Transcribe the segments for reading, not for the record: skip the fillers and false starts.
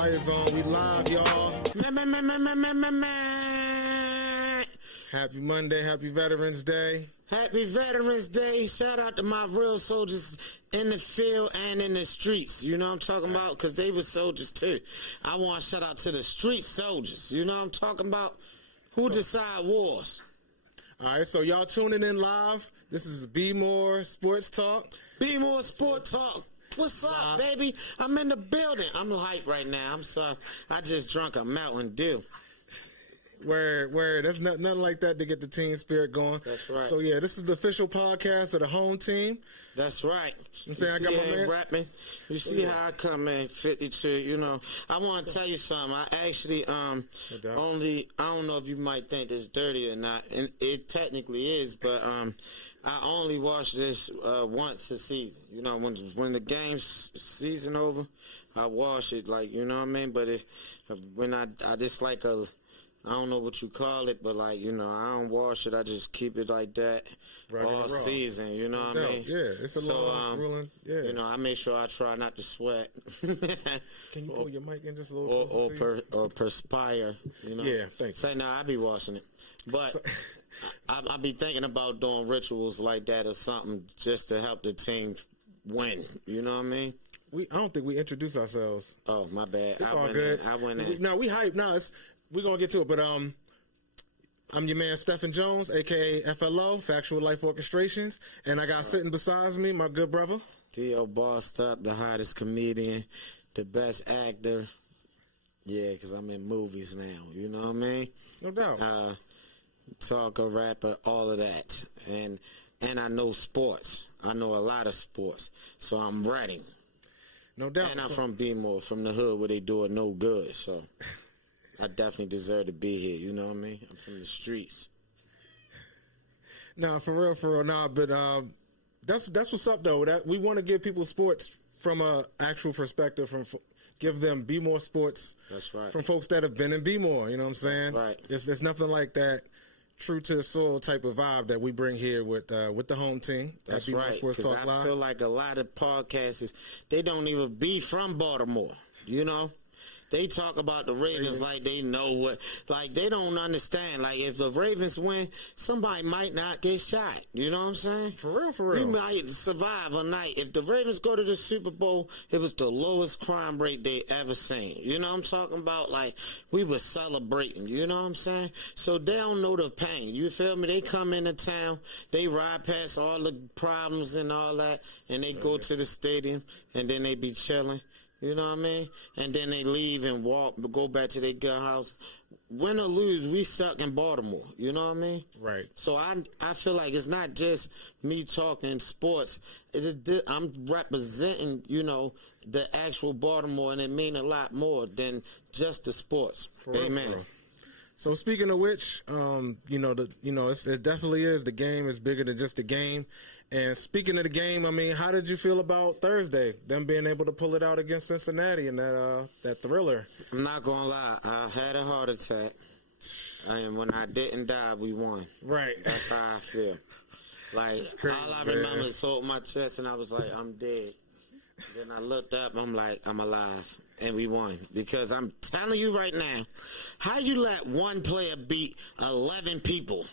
light is on. We live, y'all. Happy Monday. Happy Veterans Day. Happy Veterans Day. Shout out to my real soldiers in the field and in the streets. You know what I'm talking about? Because they were soldiers too. I want to shout out to the street soldiers. You know what I'm talking about? Who decide wars? All right, so y'all tuning in live. This is Bmore Sports Talk. Bmore Sport Talk. What's up, baby? I'm in the building. I'm hype right now. I'm sorry. I just drunk a Mountain Dew. Word. There's nothing like that to get the team spirit going. That's right. So, yeah, this is the official podcast of the home team. That's right. I'm saying I got my man. Rapping. You see how I come in 52, you know. I want to tell you something. I actually I don't know if you might think it's dirty or not, and it technically is, but I only watch this once a season. You know, when the game's season over, I watch it, like, you know what I mean? But when I just like I don't know what you call it, but, like, you know, I don't wash it. I just keep it like that all season, you know what I mean? Yeah, it's a long ruling. Yeah. You know, I make sure I try not to sweat. Can you pull your mic in just a little closer? Or perspire, you know? Yeah, thanks. Say, no, I be washing it. But I be thinking about doing rituals like that or something just to help the team win, you know what I mean? I don't think we introduced ourselves. Oh, my bad. It's all good. I went in. No, we hype. No, we're going to get to it, but I'm your man, Stephen Jones, a.k.a. F.L.O, Factual Life Orchestrations, and I got sitting beside me my good brother. Theo, bossed up, the hottest comedian, the best actor. Yeah, because I'm in movies now, you know what I mean? No doubt. Talker, rapper, all of that. And I know sports. I know a lot of sports, so I'm ready. No doubt. And I'm from Bmore, from the hood where they do it no good, so... I definitely deserve to be here, you know what I mean? I'm from the streets. Nah, for real, nah, but that's what's up, though. That we want to give people sports from a actual perspective, give them Bmore sports. That's right. From folks that have been in Bmore, you know what I'm saying? That's right. There's nothing like that true to the soil type of vibe that we bring here with the home team. That's right, because I feel like a lot of podcasters, they don't even be from Baltimore, you know? They talk about the Ravens like they know what, like they don't understand. Like if the Ravens win, somebody might not get shot. You know what I'm saying? For real. You might survive a night. If the Ravens go to the Super Bowl, it was the lowest crime rate they ever seen. You know what I'm talking about? Like we were celebrating. You know what I'm saying? So they don't know the pain. You feel me? They come into town, they ride past all the problems and all that, and they go to the stadium, and then they be chilling. You know what I mean? And then they leave and go back to their gun house. Win or lose, we stuck in Baltimore. You know what I mean? Right. So I feel like it's not just me talking sports. I'm representing, you know, the actual Baltimore, and it means a lot more than just the sports. Amen. For real. So speaking of which, it definitely is. The game is bigger than just the game. And speaking of the game, I mean, how did you feel about Thursday? Them being able to pull it out against Cincinnati and that thriller. I'm not gonna lie, I had a heart attack. And when I didn't die, we won. Right. That's how I feel. Like crazy, all I remember is holding my chest, and I was like, I'm dead. Then I looked up, I'm like, I'm alive. And we won. Because I'm telling you right now, how you let one player beat 11 people?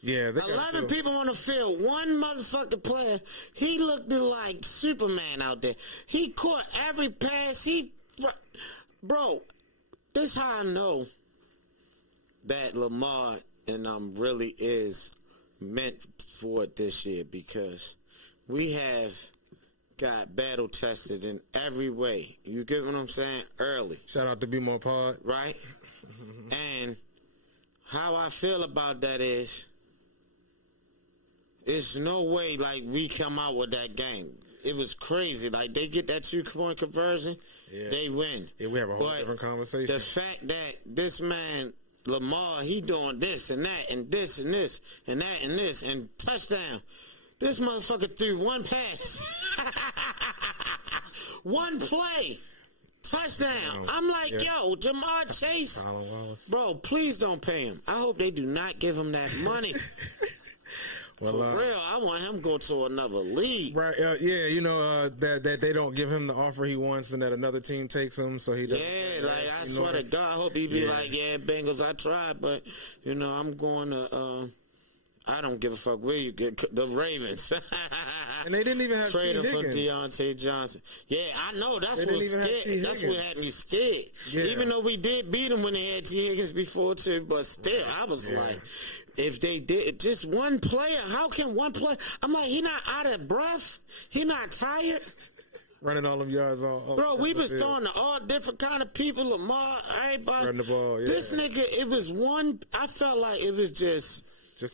Yeah, 11 people on the field, one motherfucking player. He looked like Superman out there. He caught every pass. Bro, this how I know that Lamar and really is meant for it this year, because we have got battle tested in every way. You get what I'm saying? Early. Shout out to BMorePod. Right? And how I feel about that is, there's no way, like, we come out with that game. It was crazy. Like, they get that 2-point conversion, they win. Yeah, we have a whole different conversation. The fact that this man, Lamar, he doing this and that and this and this and that and this and touchdown. This motherfucker threw one pass. One play. Touchdown. I'm like, yo, Jamar Chase. Bro, please don't pay him. I hope they do not give him that money. Well, For real, I want him to go to another league. Right, yeah, you know that they don't give him the offer he wants, and that another team takes him, so he doesn't. Yeah, like I swear to God, I hope he be like, yeah, Bengals, I tried, but you know, I'm going to. I don't give a fuck where you get the Ravens. And they didn't even have trade him for Higgins. Deontay Johnson. Yeah, I know. That's They what didn't even have scared. T. That's what had me scared. Yeah. Even though we did beat him when they had T. Higgins before too, but still, I was like, if they did just one player, how can one player? I'm like, he not out of breath. He not tired. Running all them yards on. Bro, we was throwing to all different kind of people, Lamar, everybody. Running the ball, yeah. This nigga, it was one. I felt like it was just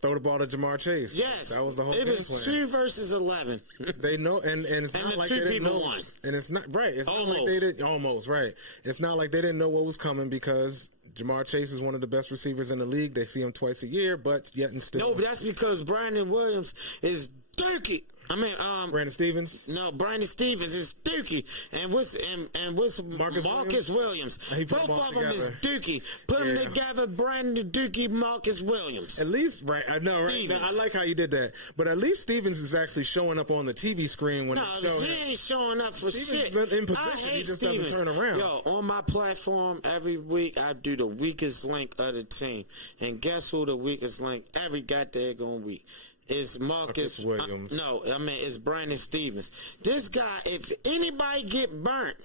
throw the ball to Jamar Chase. Yes, that was the whole it game was plan. 2 versus 11. They know, and it's And not the like 2 they didn't people know. won. And it's not right. It's Almost. not like they didn't almost right. It's not like they didn't know what was coming because Jamar Chase is one of the best receivers in the league. They see him twice a year, but yet and still. No, but that's because Brandon Williams is dookie. I mean, Brandon Stevens. No, Brandon Stevens is dookie, and what's Marcus Williams. He put Both them all of them is together. dookie. Put them together, Brandon Dookie, Marcus Williams. At least, right? I know, right? Now, I like how you did that, but at least Stevens is actually showing up on the TV screen when No, they show him. he ain't showing up for Stevens shit. is in position, I he hate just doesn't Stevens. turn around. Yo, on my platform every week, I do the weakest link of the team, and guess who the weakest link every goddamn week? Is Marcus Williams. No, I mean it's Brandon Stevens. This guy, if anybody get burnt,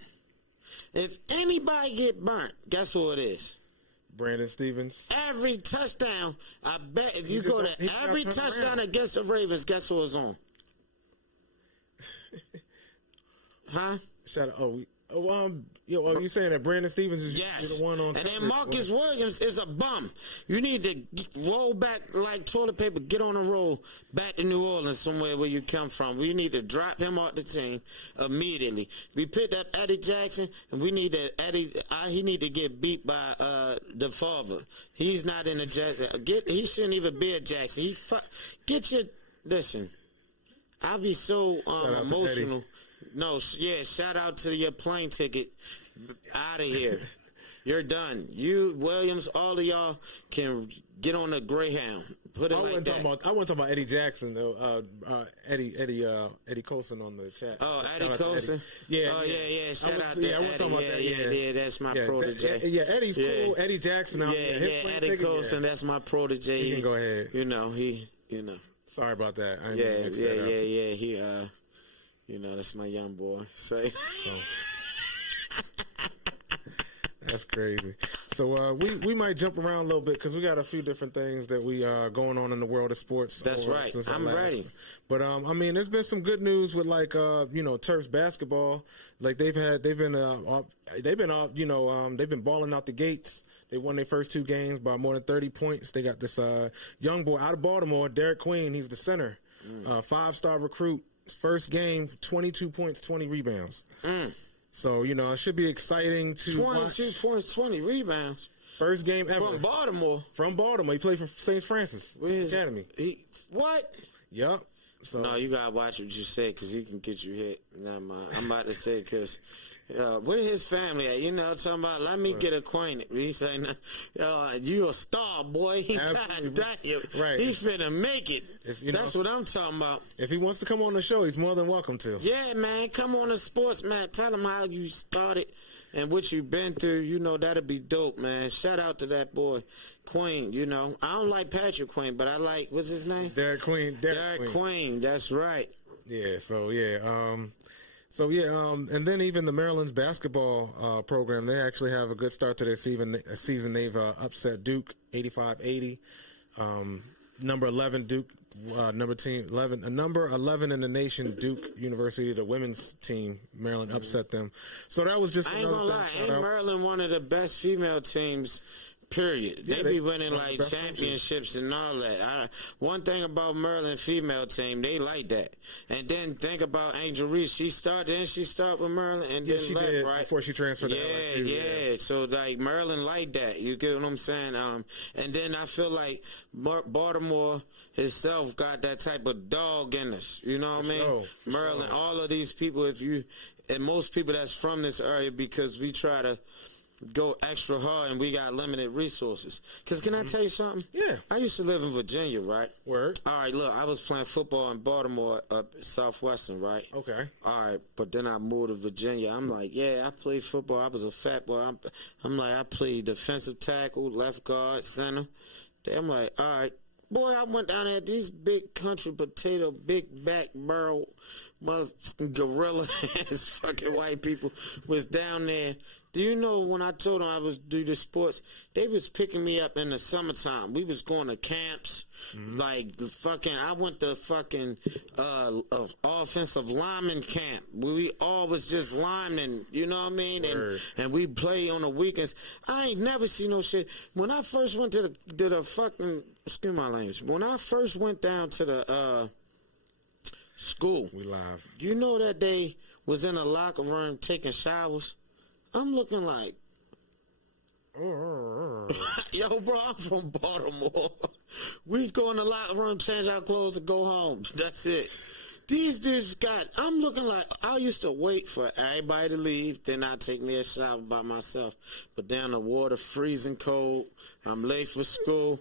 guess who it is? Brandon Stevens. Every touchdown, I bet if you go to every touchdown against the Ravens, guess who is on? Huh? Shout out. You saying that Brandon Stevens is Yes. the one on? And then Marcus Williams is a bum. You need to roll back like toilet paper. Get on a roll back to New Orleans, somewhere where you come from. We need to drop him off the team immediately. We picked up Eddie Jackson, and we need to he need to get beat by the father. He's not in the Jackson. He shouldn't even be a Jackson. Listen. I'll be so emotional. No, yeah, shout out to your plane ticket. Out of here. You're done. You, Williams, all of y'all can get on the Greyhound. Put it like that. I wasn't talking about Eddie Jackson, though. Eddie Colson on the chat. Oh, Eddie Colson? Yeah. Oh, yeah. Shout out to I wasn't talking about that. Yeah, that's my protege. Eddie's cool. Eddie Jackson. Eddie Colson, that's my protege. You can go ahead. You know. Sorry about that. He, that's my young boy. So. That's crazy. So we might jump around a little bit because we got a few different things that we going on in the world of sports. That's right. I'm ready. But I mean, there's been some good news with like Terps basketball. Like they've been balling out the gates. They won their first 2 games by more than 30 points. They got this young boy out of Baltimore, Derek Queen. He's the center, 5-star recruit. First game, 22 points, 20 rebounds. So, it should be exciting to 22 watch. points, 20 rebounds. First game ever. From Baltimore. He played for St. Francis Academy. What? Yep. So, no, you got to watch what you say because he can get you hit. Never mind. I'm about to say because where his family at? Talking about, let me get acquainted. He saying, you a star, boy. God damn. Right. He's finna make it. That's what I'm talking about. If he wants to come on the show, he's more than welcome to. Yeah, man. Come on to sports, man. Tell him how you started and what you've been through. That'll be dope, man. Shout out to that boy, Queen. I don't like Patrick Queen, but I like, what's his name? Derek Queen. Derek Queen. That's right. Yeah, and then even the Maryland's basketball program, they actually have a good start to their season. They've upset Duke 85-80. Number 11 Duke, number 11 in the nation, Duke University, the women's team, Maryland upset them. So that was just. I ain't gonna lie, ain't Maryland one of the best female teams? Period. They be winning like championships and all that. One thing about Maryland female team, they like that. And then think about Angel Reese. She started with Maryland and then left, did, right? Before she transferred to LSU. Yeah. So like Maryland like that. You get what I'm saying? And then I feel like Baltimore itself got that type of dog in us. You know what I mean? Maryland, all of these people, and most people that's from this area, because we try to go extra hard and we got limited resources. Because can I tell you something? Yeah. I used to live in Virginia, right? Word. All right, look, I was playing football in Baltimore up Southwestern, right? Okay. All right, but then I moved to Virginia. I'm like, yeah, I played football. I was a fat boy. I'm like, I played defensive tackle, left guard, center. I'm like, all right. Boy, I went down there, these big country potato, big back barrel, motherfucking gorilla ass fucking white people was down there. Do you know when I told them I was do the sports, they was picking me up in the summertime. We was going to camps, like fucking. I went to fucking offensive lineman camp. We all was just linemen, you know what I mean? And we play on the weekends. I ain't never seen no shit. When I first went to the fucking, excuse my language. When I first went down to the school, We live. you know that they was in a locker room taking showers. I'm looking like, yo, bro, I'm from Baltimore. We go in the locker room, change our clothes, and go home. That's it. These dudes I'm looking like, I used to wait for everybody to leave, then I'd take me a shower by myself. But down the water freezing cold, I'm late for school.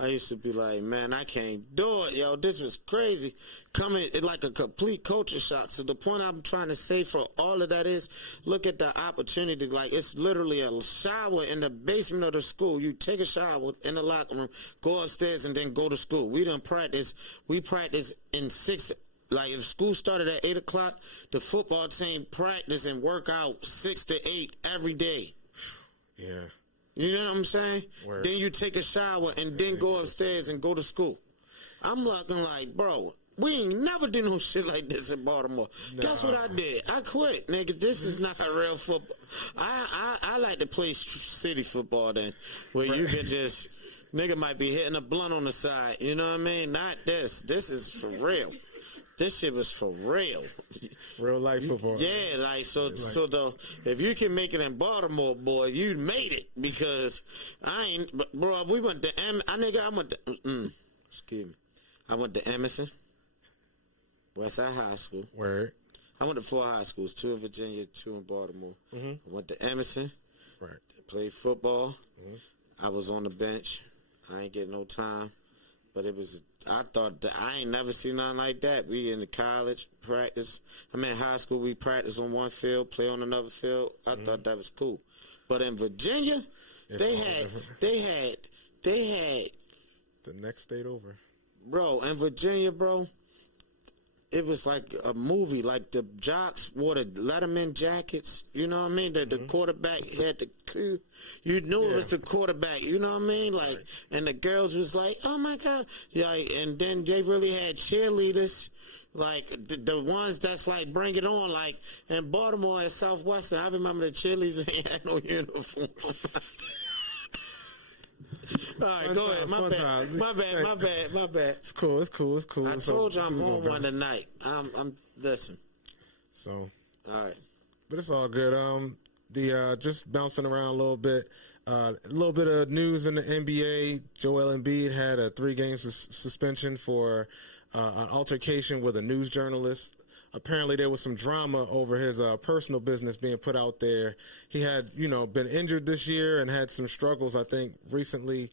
I used to be like, man, I can't do it, yo. This was crazy. Coming like a complete culture shock. So the point I'm trying to say for all of that is, look at the opportunity. Like, it's literally a shower in the basement of the school. You take a shower in the locker room, go upstairs, and then go to school. We done practice. We practice in 6. Like, if school started at 8 o'clock, the football team practice and work out 6 to 8 every day. Yeah. You know what I'm saying? Word. Then you take a shower and then go upstairs and go to school. I'm looking like, bro, we ain't never do no shit like this in Baltimore. Nah. Guess what I did? I quit, nigga. This is not a real football. I like to play city football then, where you can just, nigga might be hitting a blunt on the side. You know what I mean? Not this. This is for real. This shit was for real. Real life football. Yeah, like so though, if you can make it in Baltimore, boy, you made it, because I ain't, bro. We went to I went to excuse me. I went to Emerson, Westside High School. Word. I went to 4 high schools, 2 in Virginia, 2 in Baltimore. I went to Emerson. Right. Played football. I was on the bench. I ain't getting no time. But it was, I thought, that I ain't never seen nothing like that. We in the college, practice. I mean, high school, we practice on one field, play on another field. I thought that was cool. But in Virginia, they had the next state over. Bro, in Virginia, bro, it was like a movie. Like, the jocks wore the Letterman jackets. You know what I mean? The quarterback had the crew. You knew it was the quarterback. You know what I mean? Like, and the girls was like, oh my God. Yeah, and then they really had cheerleaders. Like, the ones that's like, bring it on. Like, in Baltimore at Southwestern, I remember the cheerleaders ain't had no uniform. All right, go ahead. My bad. It's cool. I told you I'm on one tonight. I'm listen. So, all right. But it's all good. Just bouncing around a little bit. A little bit of news in the NBA. Joel Embiid had a 3-game suspension for an altercation with a news journalist. Apparently, there was some drama over his personal business being put out there. He had, been injured this year and had some struggles, I think, recently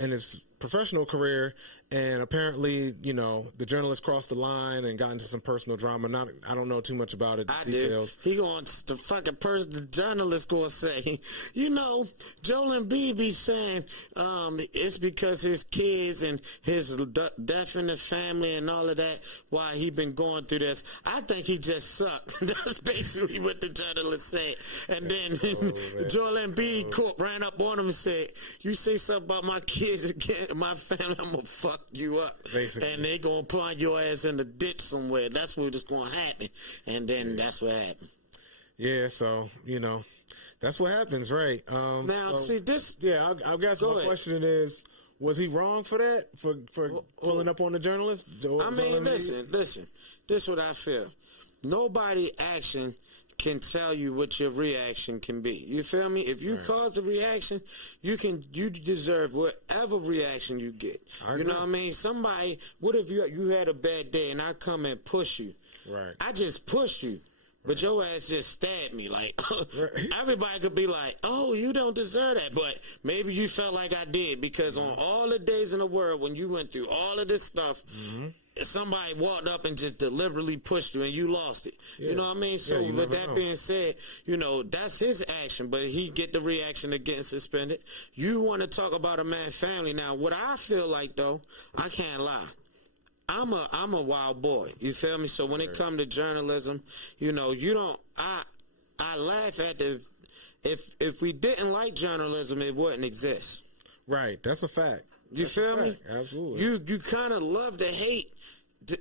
in his professional career. And apparently, the journalist crossed the line and got into some personal drama. I don't know too much about it. Details. He going to the fucking person, the journalist going to say, Joel Embiid be saying it's because his kids and his death in the family and all of that, why he been going through this. I think he just sucked. That's basically what the journalist said. And then Joel Embiid ran up on him and said, you say something about my kids again, my family, I'm going to fuck you up. Basically. And they gonna put your ass in the ditch somewhere. That's what's gonna happen. And then that's what happened. Yeah, so that's what happens, right? See this. Yeah, I guess my question is, was he wrong for that? For pulling up on the journalist? Listen. This is what I feel. Nobody action can tell you what your reaction can be. You feel me? If you cause the reaction, you deserve whatever reaction you get. You know what I mean? Somebody, what if you had a bad day and I come and push you? Right. I just pushed you. But your ass just stabbed me. Like, everybody could be like, oh, you don't deserve that. But maybe you felt like I did because on all the days in the world when you went through all of this stuff, somebody walked up and just deliberately pushed you and you lost it. Yeah. You know what I mean? So with that being said, you know, that's his action, but he get the reaction of getting suspended. You want to talk about a man's family. Now, what I feel like, though, I can't lie. I'm a wild boy. You feel me? So when it come to journalism, you know, you don't. I laugh at the. If we didn't like journalism, it wouldn't exist. Right. That's a fact. You feel me? Absolutely. You kind of love to hate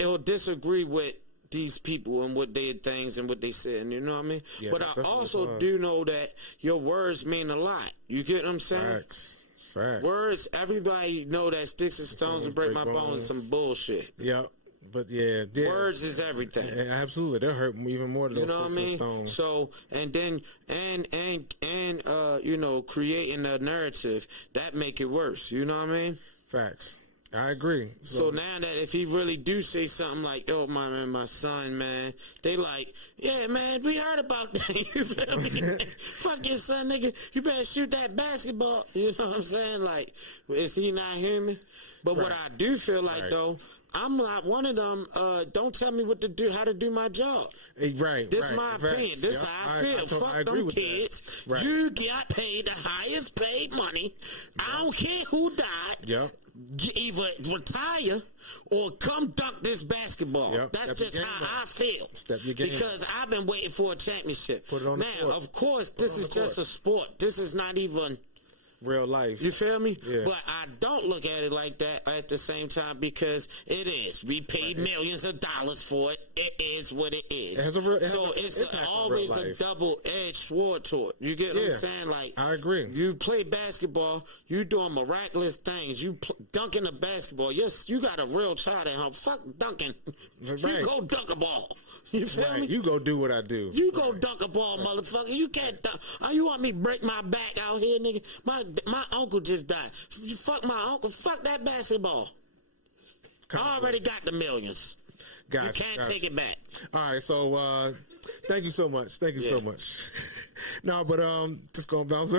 or disagree with these people and what they things and what they said. And you know what I mean? Yeah, but I also do know that your words mean a lot. You get what I'm saying? Facts. Words, everybody know that sticks and stones and break my bones is some bullshit. Yep. But words is everything. Yeah, absolutely, they'll hurt even more than those sticks and stones. So and then you know, creating a narrative that make it worse. You know what I mean? Facts. I agree. So now that if he really do say something like, "Oh my son, man," they like, "Yeah, man, we heard about that." You feel me? Fuck your son, nigga. You better shoot that basketball. You know what I'm saying? Like, is he not hearing me? But what I do feel like though, I'm not one of them. Don't tell me what to do, how to do my job. Right. This is my opinion. This is how I feel. Fuck them kids. Right. You got paid the highest paid money. Yep. I don't care who died. Yep. Either retire or come dunk this basketball. Yep. That's just how I feel. Because I've been waiting for a championship. Put it on the court. Of course, this is just a sport. This is not even real life. You feel me? Yeah. But I don't look at it like that at the same time because it is. We paid millions of dollars for it. It is what it is. It's always a double-edged sword to it. You get what I'm saying? Like, I agree. You play basketball, you doing miraculous things. You dunking a basketball. Yes, you got a real child at home. Fuck dunking. You go dunk a ball. You feel me? You go do what I do. You go dunk a ball, motherfucker. You can't dunk. You want me to break my back out here, nigga? My uncle just died. You fuck my uncle. Fuck that basketball. I already got the millions. You can't take it back. All right, so thank you so much. Thank you so much. No, but just gonna bounce.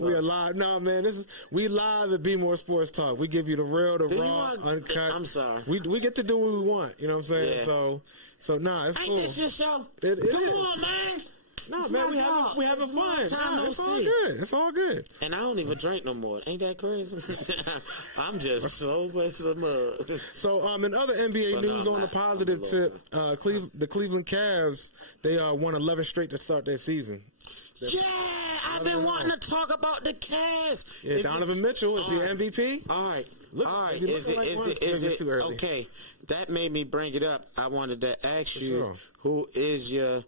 We are live. No, man, we live at Bmore Sports Talk. We give you the real, the raw, uncut. I'm sorry. We get to do what we want. You know what I'm saying? Yeah. So nah, it's cool. Ain't this your show? Come on, man. No, man, we having fun. It's all good. It's all good. And I don't even drink no more. Ain't that crazy? I'm just so much of mud. So, in other NBA news, on the positive tip, the Cleveland Cavs, they won 11 straight to start their season. Yeah, I've been wanting to talk about the Cavs. Yeah, Donovan Mitchell is the MVP. All right. Is it okay? That made me bring it up. I wanted to ask you, who is your?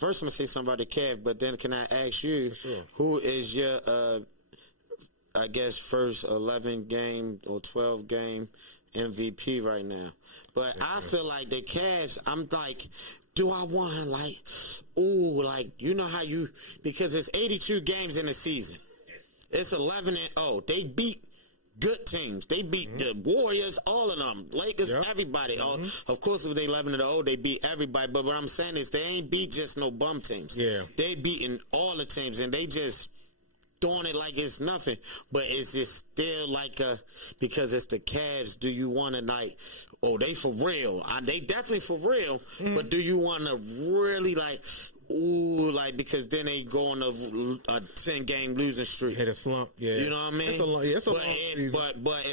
First, I'm gonna say something about the Cavs, but then can I ask you, who is your? I guess first 11 game or 12 game MVP right now. But I feel like the Cavs. I'm like, do I want like, you know how you, because it's 82 games in a season. It's 11-0. They beat good teams. They beat the Warriors, all of them, Lakers, everybody. Of course, if they 11-0, they beat everybody. But what I'm saying is they ain't beat just no bum teams. Yeah, they beating all the teams, and they just doing it like it's nothing. But is it still like because it's the Cavs? Do you want to like? Oh, they for real. They definitely for real. But do you want to really like? Ooh, like, because then they go on a 10-game losing streak. Hit a slump, yeah. You know what I mean? It's a long season. But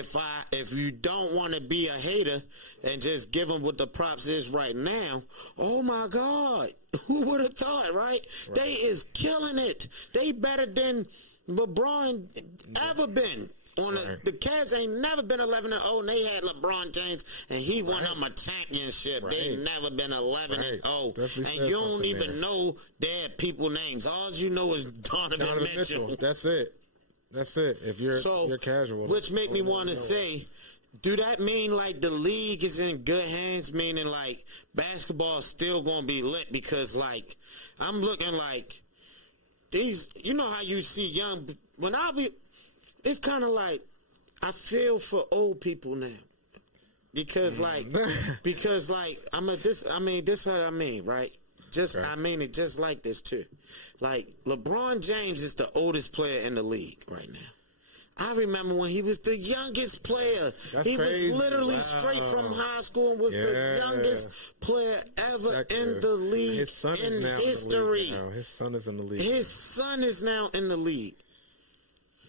if you don't want to be a hater and just give them what the props is right now, oh my God, who would have thought, right? They is killing it. They better than LeBron ever been. The Cavs ain't never been 11-0, and they had LeBron James, and he won them a championship. They ain't never been 11-0, and you don't even know their people names. All you know is Donovan Mitchell. That's it. If you're casual, which make me want to say, do that mean like the league is in good hands? Meaning like basketball is still gonna be lit because like I'm looking like these. You know how you see young when I be. It's kind of like I feel for old people now because like this what I mean, right? I mean it just like this too. Like LeBron James is the oldest player in the league right now. I remember when he was the youngest player. That's he crazy. was literally straight from high school and was the youngest player ever in the league in history. His son is in the league. His son is now in the league.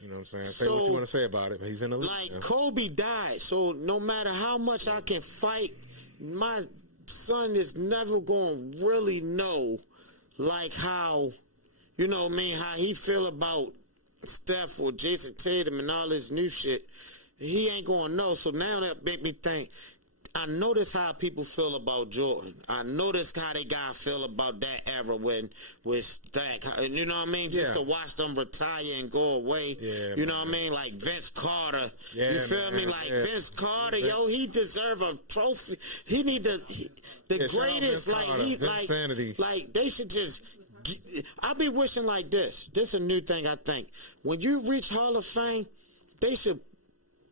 You know what I'm saying? Say what you want to say about it, but he's in the league. Like, Kobe died, so no matter how much I can fight, my son is never going to really know, like, how, you know what I mean, how he feel about Steph or Jason Tatum and all this new shit. He ain't going to know, so now that make me think, I notice how people feel about Jordan. I notice how they got feel about that era with Stack. You know what I mean? Just to watch them retire and go away. Yeah, you know what I mean? Like Vince Carter. Yeah, you feel me? Like Vince Carter, he deserve a trophy. He need the greatest. Like like they should just. I be wishing like this. This a new thing I think. When you reach Hall of Fame, they should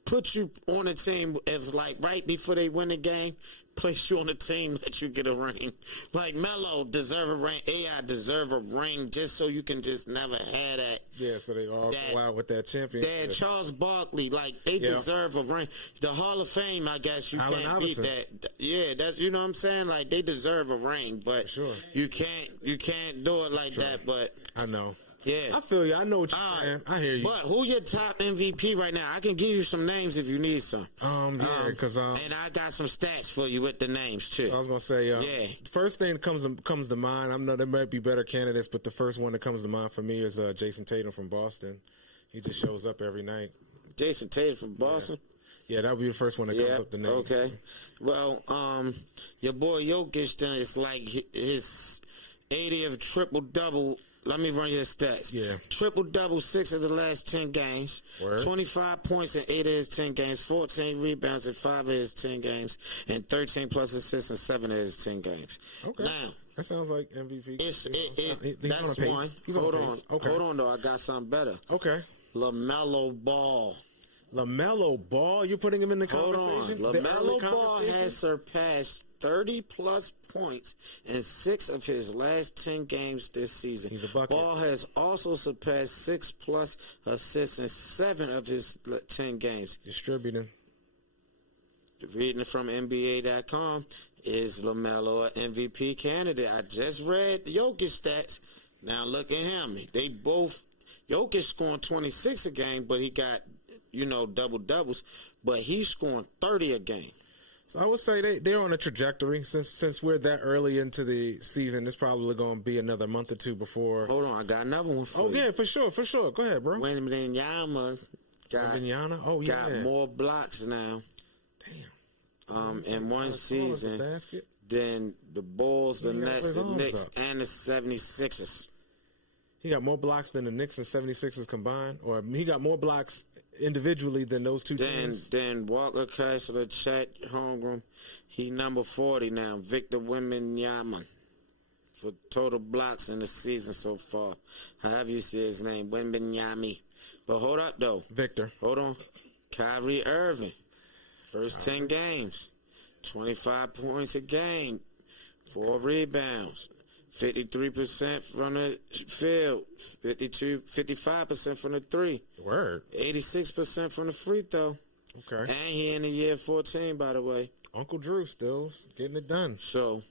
put you on a team as like right before they win the game, place you on a team that you get a ring. Like Melo deserve a ring, AI deserve a ring just so you can just never have that. Yeah, so they all go out with that championship. That Charles Barkley, like they deserve a ring. The Hall of Fame, I guess you can't beat that. Yeah, that's you know what I'm saying. Like they deserve a ring, but you can't do it like that. But I know. Yeah, I feel you. I know what you're saying. I hear you. But who your top MVP right now? I can give you some names if you need some. Because and I got some stats for you with the names too. I was gonna say, the first thing that comes to mind. I know there might be better candidates, but the first one that comes to mind for me is Jason Tatum from Boston. He just shows up every night. Jason Tatum from Boston. Yeah, that would be the first one that comes up the name. Okay. Well, your boy Jokic done is like his 80th triple-double. Let me run your stats. Yeah. Triple-double 6 of the last 10 games. Word. 25 points in 8 of his 10 games. 14 rebounds in 5 of his 10 games. And 13 plus assists in 7 of his 10 games. Okay. Now, that sounds like MVP. That's one. Hold on. Okay. Hold on, though. I got something better. Okay. LaMelo Ball. LaMelo Ball? You're putting him in the conversation? Hold on. LaMelo Ball has surpassed 30-plus points in 6 of his last 10 games this season. He's a bucket. Ball has also surpassed 6-plus assists in 7 of his 10 games. Distributing. Reading from NBA.com, is LaMelo an MVP candidate? I just read the Jokic stats. Now look at him. They both, Jokic scoring 26 a game, but he got, double-doubles. But he's scoring 30 a game. So I would say they're on a trajectory. Since we're that early into the season, it's probably going to be another month or two before. Hold on, I got another one for you. Oh, yeah, for sure. Go ahead, bro. Wembanyama got more blocks now. Damn. In one season than the Bulls, the Nets, the Knicks, and the 76ers. He got more blocks than the Knicks and 76ers combined? Or he got more blocks individually than those two teams? Then Walker Kessler, Chet Holmgren, he number 40 now. Victor Wembanyama for total blocks in the season so far. However you say his name, Wembanyama. But hold up though, Victor. Hold on, Kyrie Irving, first 10 games, 25 points a game, 4 rebounds. 53% from the field, 55% from the 3. Word. 86% from the free throw. Okay. And he in the year 14, by the way. Uncle Drew still getting it done. So,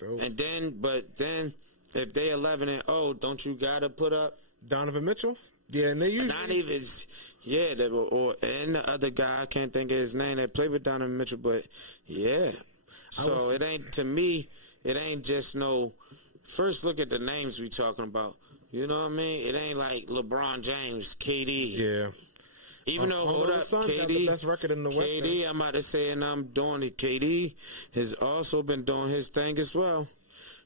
but then if they 11-0, don't you gotta put up Donovan Mitchell? Yeah, and they usually not even. Yeah, and the other guy, I can't think of his name, that played with Donovan Mitchell, but yeah. So it ain't, to me, it ain't just no. First, look at the names we talking about. You know what I mean? It ain't like LeBron James, KD. Yeah. Even though, hold up, KD, the best record in the West. KD, I'm about to say, and I'm doing it. KD has also been doing his thing as well.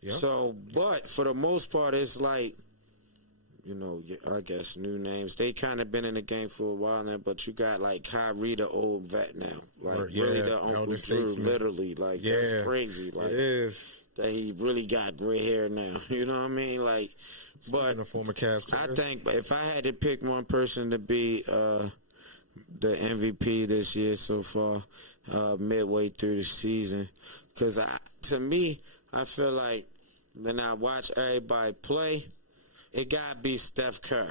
Yep. So, but for the most part, it's like, I guess new names. They kind of been in the game for a while now, but you got like Kyrie, the old vet now. Like, really the Uncle Drew, literally. Like, that's crazy. Like, it is. That he really got gray hair now. You know what I mean? Like, but a former Cavs player. I think if I had to pick one person to be the MVP this year so far, midway through the season, because to me, I feel like when I watch everybody play, it gotta be Steph Curry.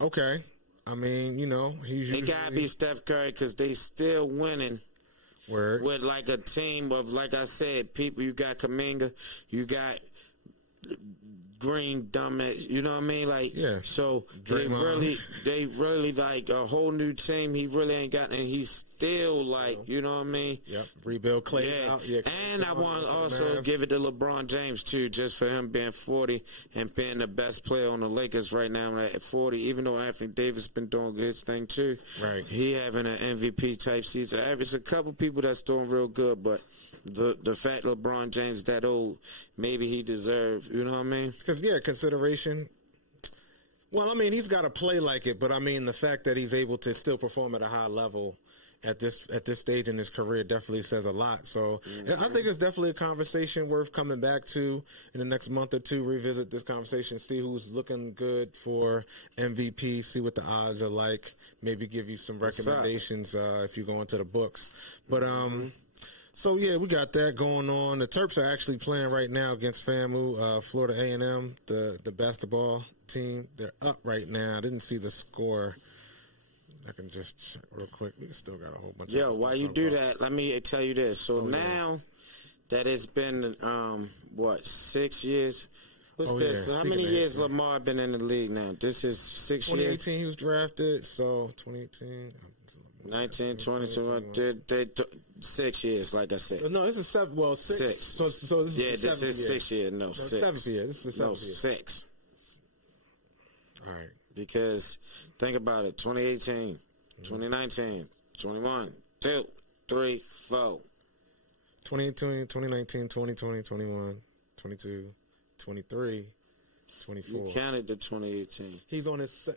Okay. I mean, he's usually... It gotta be Steph Curry because they still winning. Word. With like a team of, like I said, people. You got Kuminga, you got Green, dumbass. You know what I mean? Like, yeah. So Draymond. they really like a whole new team. He really ain't got, and he's still like, you know what I mean? Yep. Rebuild Clay. Yeah. Out. Yeah. And I want to also give it to LeBron James too, just for him being 40 and being the best player on the Lakers right now at 40. Even though Anthony Davis been doing his thing too. Right. He having an MVP type season. There's a couple people that's doing real good, but the fact LeBron James that old, maybe he deserves. You know what I mean? Because consideration. Well, I mean, he's got to play like it, but I mean, the fact that he's able to still perform at a high level at this stage in his career definitely says a lot. So I think it's definitely a conversation worth coming back to in the next month or two. Revisit this conversation, see who's looking good for MVP, see what the odds are like. Maybe give you some recommendations if you go into the books. But so yeah, we got that going on. The Terps are actually playing right now against FAMU, Florida A&M, the basketball team. They're up right now. I didn't see the score. I can just check real quick. We still got a whole bunch. Yo, while you do that, let me tell you this. So now that it's been 6 years. What's this? Yeah. How many years Lamar been in the league now? This is 6 years. 2018 he was drafted. So 2018. 19, 20, 21. 6 years, like I said. No, this is seven. Well, six. So this is this is 6 years. No, 6. 7th year. This is the 7th year. 6. All right. Because think about it, 2018, 2019, 21, 2, 3, 4. 2018, 2019, 2020, 21, 22, 23, 24. You counted the 2018. He's on his,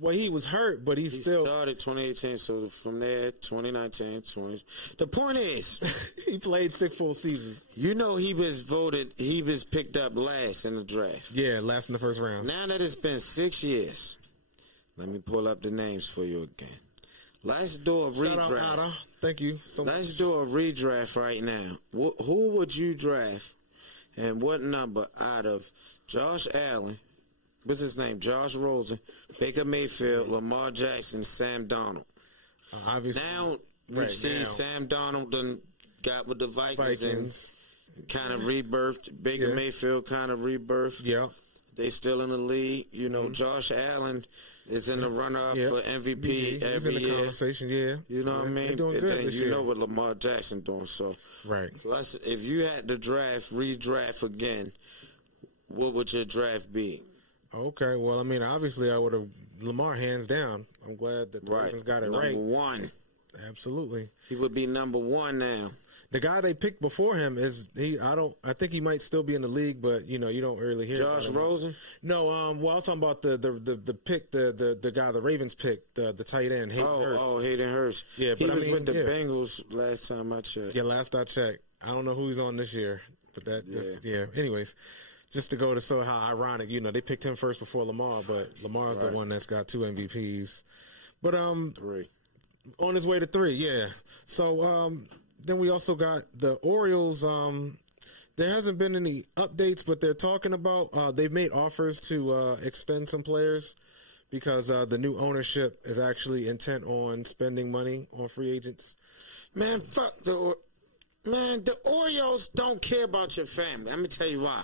Well, he was hurt, but he still started 2018, so from there, 2019, 20. The point is, he played 6 full seasons. He was picked up last in the draft. Yeah, last in the first round. Now that it's been 6 years, let me pull up the names for you again. Let's do a redraft. Shout out, Ada. Thank you so much. Let's do a redraft right now. Who would you draft and what number out of Josh Allen, what's his name? Josh Rosen, Baker Mayfield, Lamar Jackson, Sam Darnold. Obviously. Now you see Sam Darnold done got with the Vikings. And kind of rebirthed. Baker Mayfield kind of rebirthed. Yeah. They still in the league. You know, Josh Allen is in the runner-up for MVP every year. Conversation, You know what I mean? They're doing good this year. Know what Lamar Jackson doing. So, right. If you had to redraft again, what would your draft be? Okay, well, I mean, obviously, I would have Lamar hands down. I'm glad that the Ravens got it right. Number 1. Absolutely. He would be number 1 now. The guy they picked before him I think he might still be in the league, but you don't really hear Josh Rosen? No, well, I was talking about the pick, the guy the Ravens picked, the tight end, Hayden Hurst. Oh, Hayden Hurst. Yeah, but he was with the Bengals last time I checked. Yeah, last I checked. I don't know who he's on this year, but anyways. Just to go to show how ironic, they picked him first before Lamar, but Lamar's the one that's got 2 MVPs. But 3. On his way to 3, yeah. So then we also got the Orioles. There hasn't been any updates, but they're talking about they've made offers to extend some players because the new ownership is actually intent on spending money on free agents. Man, fuck the Orioles don't care about your family. Let me tell you why.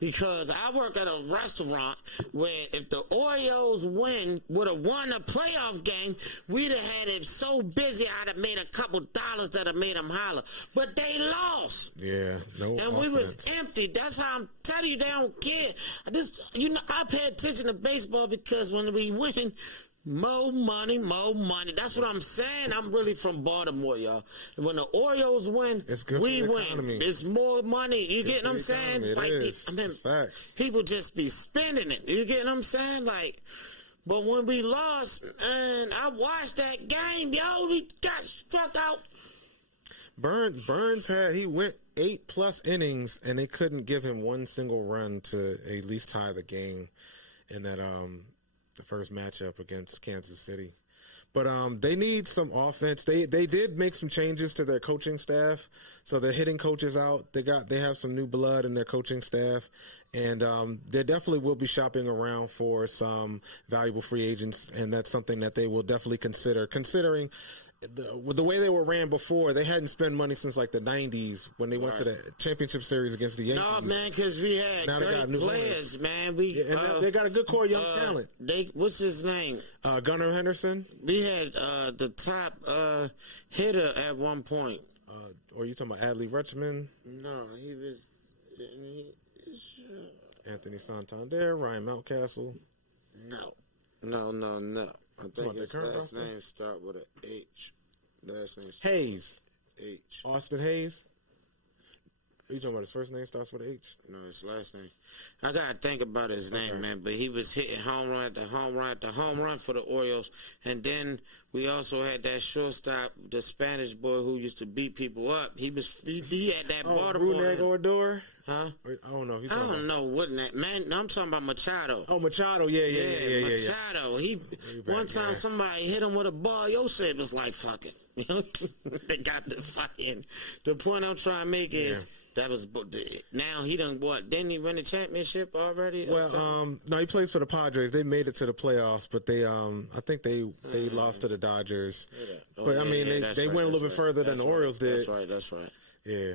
Because I work at a restaurant where if the Orioles would have won a playoff game, we'd have had it so busy I'd have made a couple dollars that have made them holler. But they lost. Yeah, no And offense. we was empty. That's how I'm telling you they don't care. I pay attention to baseball because when we win, more money. That's what I'm saying. I'm really from Baltimore, y'all. And when the Orioles win, it's good we for the win. economy. It's more money. You get what I'm saying? It is. It's facts. People just be spending it. You get what I'm saying? But when we lost, man, I watched that game, yo. We got struck out. Burns he went 8+ innings, and they couldn't give him one single run to at least tie the game in that the first matchup against Kansas City. But they need some offense. They did make some changes to their coaching staff, so they're hitting coaches out. They have some new blood in their coaching staff, and they definitely will be shopping around for some valuable free agents, and that's something that they will definitely consider. Considering the way they were ran before, they hadn't spent money since like the 90s when they went to the championship series against the Yankees. No, man, because we had great players, man. They got a good core of young talent. What's his name? Gunnar Henderson. We had the top hitter at one point. Or you talking about Adley Rutschman? No, he was Anthony Santander, Ryan Mountcastle. No. I think his last name start with an H. Last name Hayes. H. Austin Hayes. Are you talking about his first name starts with an H? No, his last name. I gotta think about his name, man. But he was hitting home run after home run for the Orioles. And then we also had that shortstop, the Spanish boy who used to beat people up. He had that Baltimore. Bruneg Odor? Huh? I don't know. I don't know what that man. I'm talking about Machado. Oh, Machado. Yeah. Machado. One time somebody hit him with a ball. Yo said was like, fuck it. They got the fucking. The point I'm trying to make is. That was now he done what? Didn't he win the championship already? Well, no, he plays for the Padres. They made it to the playoffs, but they I think they lost to the Dodgers. But I mean, they went a little bit further than the Orioles did. That's right. Yeah.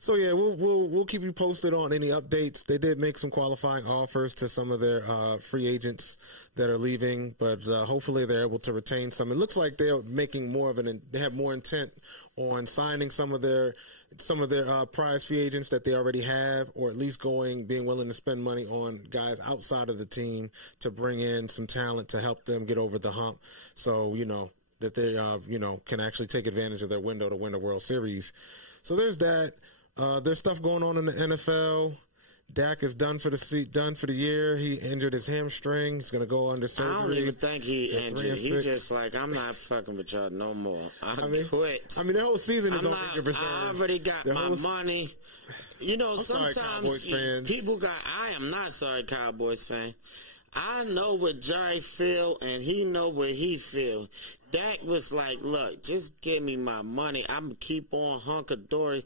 So yeah, we'll keep you posted on any updates. They did make some qualifying offers to some of their free agents that are leaving, but hopefully they're able to retain some. It looks like they're making more of they have more intent on signing some of their prize free agents that they already have, or at least being willing to spend money on guys outside of the team to bring in some talent to help them get over the hump. So that they can actually take advantage of their window to win the World Series. So there's that. There's stuff going on in the NFL. Dak is done for the year. He injured his hamstring. He's going to go under surgery. I don't even think he injured. He's just like, I'm not fucking with y'all no more. I quit. I mean, the whole season is on injury reserve. I already got my money. Sometimes people I am not sorry, Cowboys fan. I know what Jerry feel, and he know what he feel. Dak was like, look, just give me my money. I'm going to keep on hunker-dory.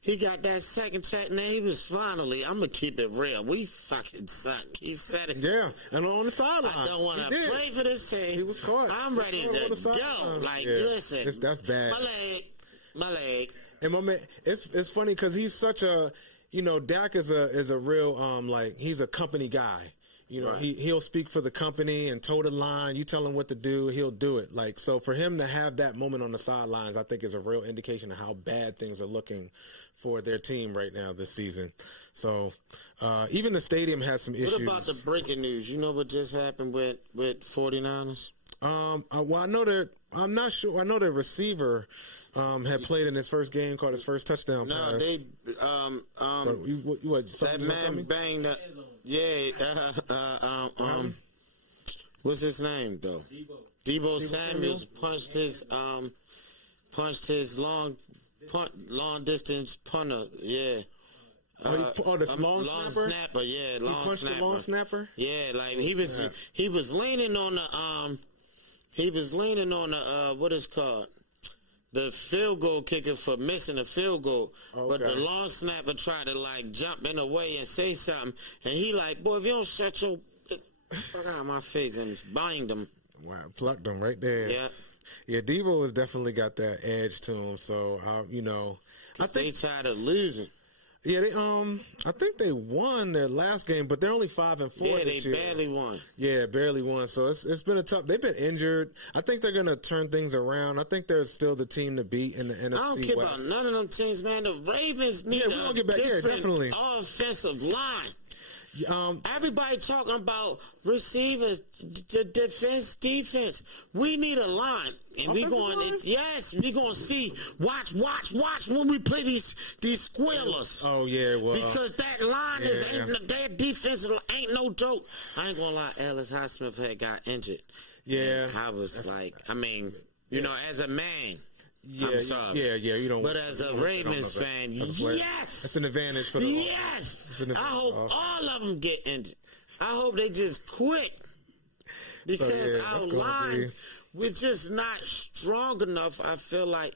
He got that second check. Now he was finally, I'm going to keep it real. We fucking suck. He said it. Yeah, and on the sideline. I don't want to play for this team. He was caught. I'm ready to go. Like, listen. That's bad. My leg. And my man, it's funny because he's such a, Dak is a real, he's a company guy. Right. He'll speak for the company and toe the line. You tell him what to do, he'll do it. So for him to have that moment on the sidelines, I think is a real indication of how bad things are looking for their team right now this season. So even the stadium has some issues. What about the breaking news? You know what just happened with 49ers? Well, I'm not sure. I know the receiver had played in his first game, caught his first touchdown pass. No, they that man banged up. Yeah, what's his name though? Debo Samuels punched his long distance punter. Yeah. The long snapper. Yeah, he punched the long snapper. Yeah, like he was leaning on the what is called the field goal kicker for missing a field goal. Okay. But the long snapper tried to jump in the way and say something, and he boy, if you don't shut your fuck out of my face, and banged him. Wow, plucked him right there. Yeah, Devo has definitely got that edge to him. So I think they tired of losing. Yeah, I think they won their last game, but they're only 5-4 Yeah, this they year. barely won. Yeah, barely won. So it's been a tough. They've been injured. I think they're gonna turn things around. I think they're still the team to beat in the NFC West. I don't care about none of them teams, man. The Ravens need a different offensive line. Everybody talking about receivers, the defense. We need a line, and we going to see. Watch when we play these squealers. Oh yeah, well, because that line their defense ain't no joke. I ain't gonna lie, Ellis Highsmith had got injured. Yeah, and I was as a man. Yeah, I'm sorry. Yeah, you don't. But as a Ravens fan, yes, that's an advantage for the. Yes, I hope all of them get injured. I hope they just quit. because yeah, our that's gonna line, we're just not strong enough. I feel like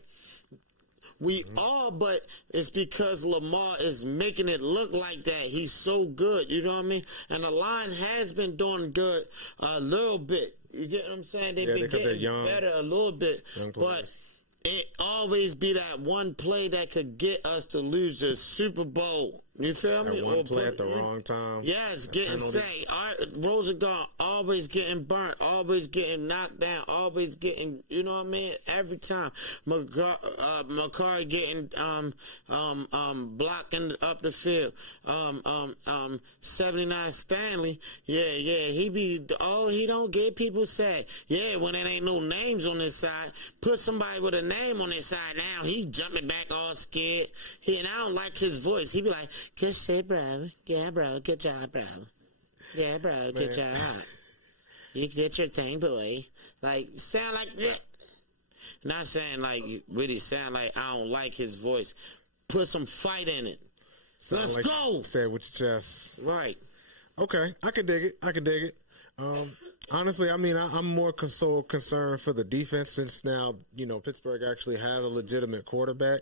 we are, but it's because Lamar is making it look like that. He's so good, you know what I mean? And the line has been doing good a little bit. You get what I'm saying? They've been getting better a little bit, but it always be that one play that could get us to lose the Super Bowl. You feel me? That one play at the wrong time. Yes, getting saved. Rosengarten always getting burnt, always getting knocked down, always getting, you know what I mean? Every time. McCarr getting blocking up the field. 79 Stanley, he don't get people sad. Yeah, when there ain't no names on this side, put somebody with a name on this side now, he jumping back all scared. And I don't like his voice. He be like, good shit, bro. Yeah, bro. Good job, bro. Yeah, bro. Good job. You did your thing, boy. Like, sound like that. Not saying like you really sound like I don't like his voice. Put some fight in it. Let's go. Say it with your chest. Right. Okay. I can dig it. Honestly, I mean, I'm more so concerned for the defense since now, you know, Pittsburgh actually has a legitimate quarterback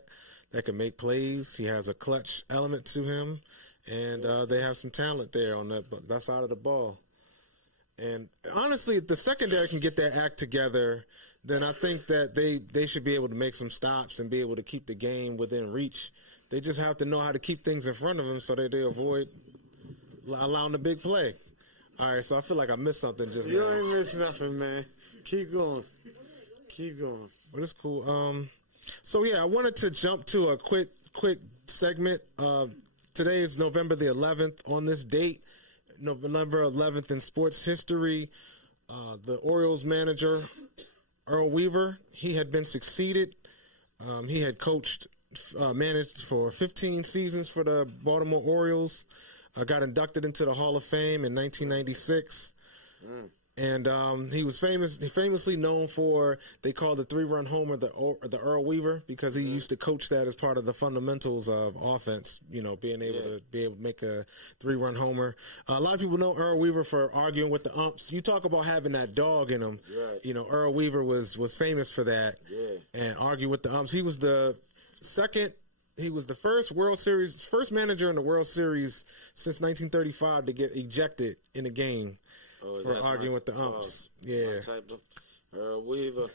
that can make plays. He has a clutch element to him, and they have some talent there on that side of the ball. And honestly, if the secondary can get their act together, then I think that they should be able to make some stops and be able to keep the game within reach. They just have to know how to keep things in front of them so that they avoid allowing the big play. All right, so I feel like I missed something just now. You ain't missed nothing, man. Keep going. But it's cool. So yeah, I wanted to jump to a quick segment. Today is November the 11th. On this date, November 11th in sports history, the Orioles manager Earl Weaver, he had been succeeded. He had managed for 15 seasons for the Baltimore Orioles. Got inducted into the Hall of Fame in 1996. And he was famously known for, they called the 3-run homer the Earl Weaver, because he used to coach that as part of the fundamentals of offense, you know, being able to make a 3-run homer. A lot of people know Earl Weaver for arguing with the umps. You talk about having that dog in him. Right. You know, Earl Weaver was famous for that. Yeah. And argue with the umps. He was the first manager in the World Series since 1935 to get ejected in a game for arguing with the umps. Yeah. Type of Earl Weaver.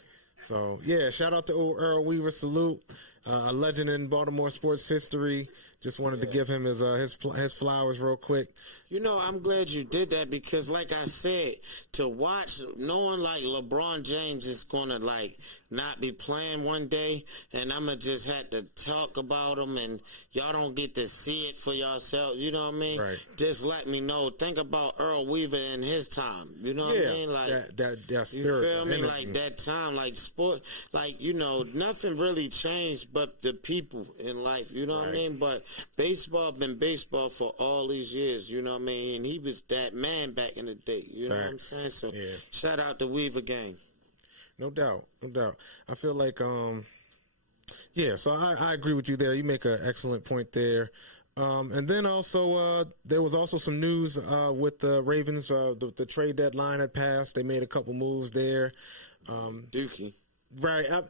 So, yeah, shout out to Earl Weaver. Salute. A legend in Baltimore sports history. Just wanted to give him his flowers real quick. You know, I'm glad you did that because, like I said, to watch, knowing like LeBron James is going to like not be playing one day, and I'm going to just have to talk about him, and y'all don't get to see it for yourself. You know what I mean? Right. Just let me know. Think about Earl Weaver in his time. You know what I mean? Like that spirit. You feel me? Like that time, like sport, like, you know, nothing really changed but the people in life. You know what I mean? But baseball been baseball for all these years. You know what I mean? And he was that man back in the day. You know what I'm saying? So shout out to Weaver gang. No doubt. I feel like, so I agree with you there. You make an excellent point there. And then also, there was also some news with the Ravens. The trade deadline had passed. They made a couple moves there. Dookie. Right. I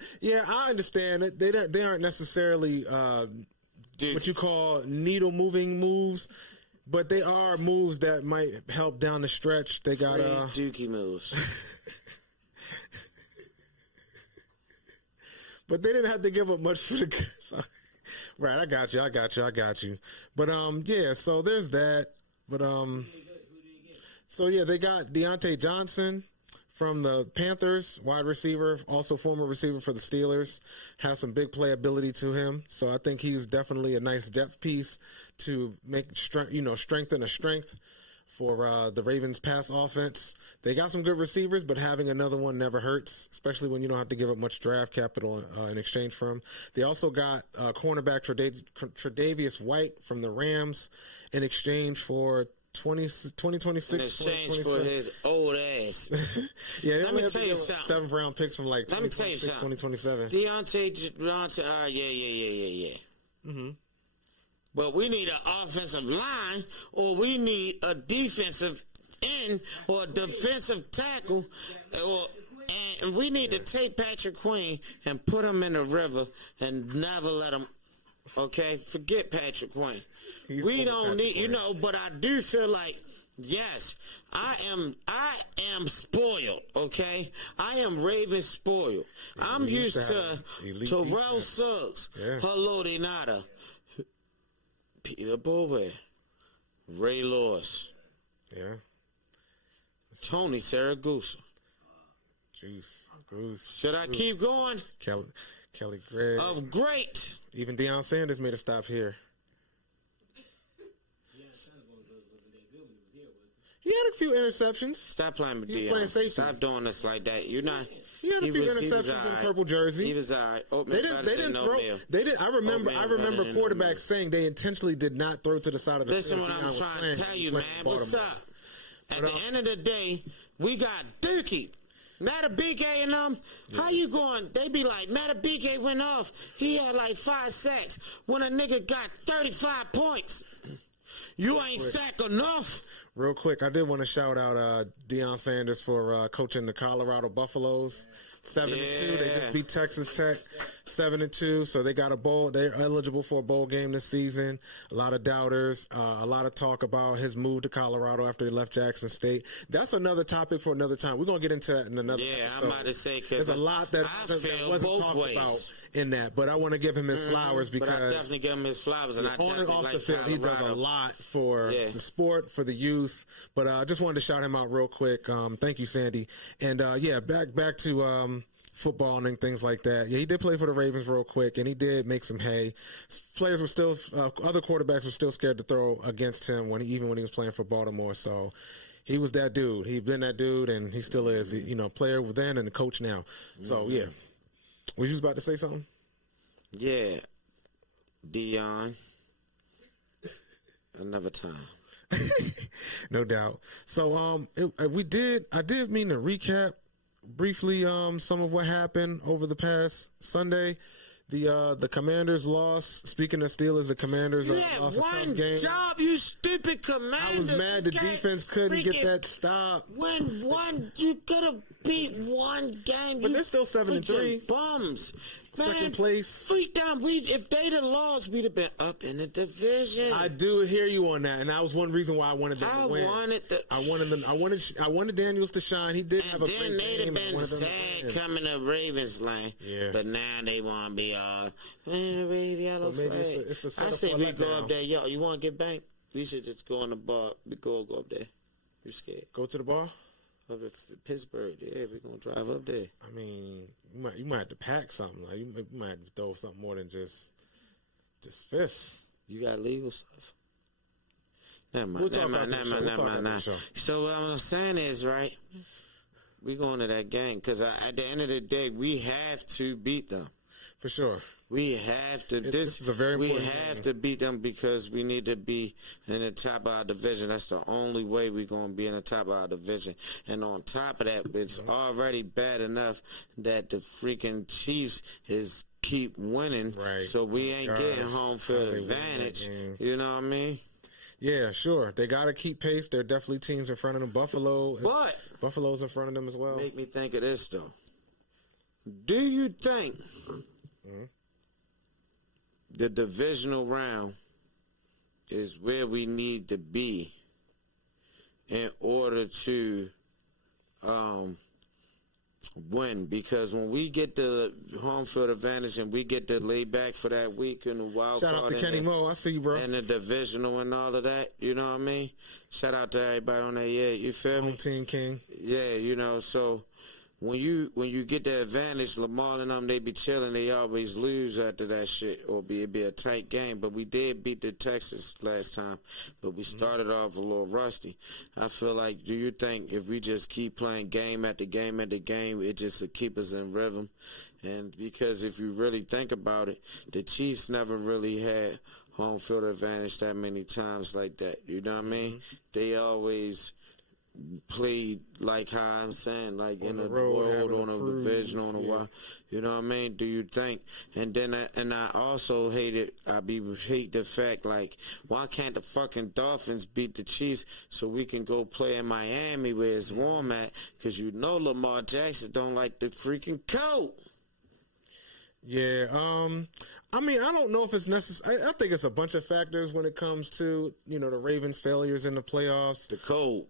understand it. They aren't necessarily what you call needle-moving moves, but they are moves that might help down the stretch. They got Dookie moves. But they didn't have to give up much for the right. I got you. But so there's that. But they got Deontay Johnson from the Panthers, wide receiver, also former receiver for the Steelers, has some big playability to him. So I think he's definitely a nice depth piece to make strengthen a strength for the Ravens' pass offense. They got some good receivers, but having another one never hurts, especially when you don't have to give up much draft capital in exchange for him. They also got cornerback Tre'Davious White from the Rams in exchange for 2026. In exchange for his old ass. Let me tell you something. 7th round picks from like 2026, 2027. Deontay, yeah. Mm-hmm. But we need an offensive line, or we need a defensive end or a defensive tackle, and we need to take Patrick Queen and put him in the river and never let him. Okay, forget Patrick Queen. We don't need, but I do feel like, yes, I am spoiled. Okay, I am Raven spoiled. I'm used to Terrell Suggs, Hello De Nada, Peter Bowe, Ray Lewis, Tony Saragusa. Juice, Goose. Should I keep going? Kelly Gregg. Of great. Even Deion Sanders made a stop here. He had a few interceptions. Stop playing with He's Deion. playing safety. Stop doing this like that. You're not. He had a few interceptions in purple jersey. He was all right. They didn't throw. They didn't. I remember quarterbacks saying they intentionally did not throw to the side of the field. Listen, what I'm trying to tell you, man. What's up? At the end of the day, we got Dookie. Matabike and them, how you going? They be like, Matabike went off. He had like 5 sacks when a nigga got 35 points. You ain't sack enough. Real quick, I did want to shout out Deion Sanders for coaching the Colorado Buffaloes. 7-2. They just beat Texas Tech 7-2. So they got a bowl. They're eligible for a bowl game this season. A lot of doubters. A lot of talk about his move to Colorado after he left Jackson State. That's another topic for another time. We're gonna get into that in another. I'm about to say because there's a lot that wasn't talked about in that. But I want to give him his flowers because I definitely give him his flowers. And on and off the field, Colorado. he does a lot for the sport, for the youth. But I just wanted to shout him out real quick. Thank you, Sandy. And back to football and things like that. Yeah, he did play for the Ravens real quick, and he did make some hay. Players were still, other quarterbacks were still scared to throw against him even when he was playing for Baltimore. So he was that dude. He'd been that dude, and he still is. Player then and the coach now. So yeah, was you about to say something? Yeah, Deion. Another time. No doubt. So I did mean to recap briefly some of what happened over the past Sunday. The Commanders lost. Speaking of Steelers, the Commanders lost a tough game. Job, you stupid Commanders. I was mad the defense couldn't get that stop. You could have beat one game. But they're still 7-3. Bums. Second place. Freak down. If they'd have lost, we'd have been up in the division. I do hear you on that, and that was one reason why I wanted them to win. I wanted Daniels to shine. He did have a great game. And then they'd have been sad coming to Ravens lane. Yeah. But now they want to be yellow flag. I say we go up there. Yo, you want to get banked? We should just go on the bar. We go up there. You scared? Go to the bar? Up at Pittsburgh, yeah, we're gonna drive up there. I mean, you might have to pack something. Like you might have to throw something more than just fists. You got legal stuff. Never mind. We'll talk about that. So what I'm saying is, right? We going to that game because at the end of the day, we have to beat them. For sure. We have to. This is a very important game. We have to beat them because we need to be in the top of our division. That's the only way we're going to be in the top of our division. And on top of that, it's already bad enough that the freaking Chiefs keep winning. Right. So we ain't getting home field advantage. You know what I mean? Yeah, sure. They got to keep pace. There are definitely teams in front of them. Buffalo's in front of them as well. Make me think of this, though. Do you think the divisional round is where we need to be in order to win? Because when we get the home field advantage and we get the lay back for that week in the wild card, shout out to Kenny Moe, I see you, bro, and the divisional and all of that, you know what I mean? Shout out to everybody on that, you feel me? Team King. Yeah, so when you get the advantage, Lamar and them, they be chilling. They always lose after that shit, or it be a tight game. But we did beat the Texans last time, but we started off a little rusty. I feel like, do you think if we just keep playing game after game after game, it just will keep us in rhythm? And because if you really think about it, the Chiefs never really had home field advantage that many times like that. You know what I mean? They always played like how I'm saying, like On in the the road, world, having on a a cruise, division, on a yeah. wild, you know what I mean? Do you think? And then I also hate the fact, like, why can't the fucking Dolphins beat the Chiefs so we can go play in Miami where it's warm at? Because you know Lamar Jackson don't like the freaking coat. Yeah, I mean, I don't know if it's necessary. I think it's a bunch of factors when it comes to, you know, the Ravens' failures in the playoffs. The cold.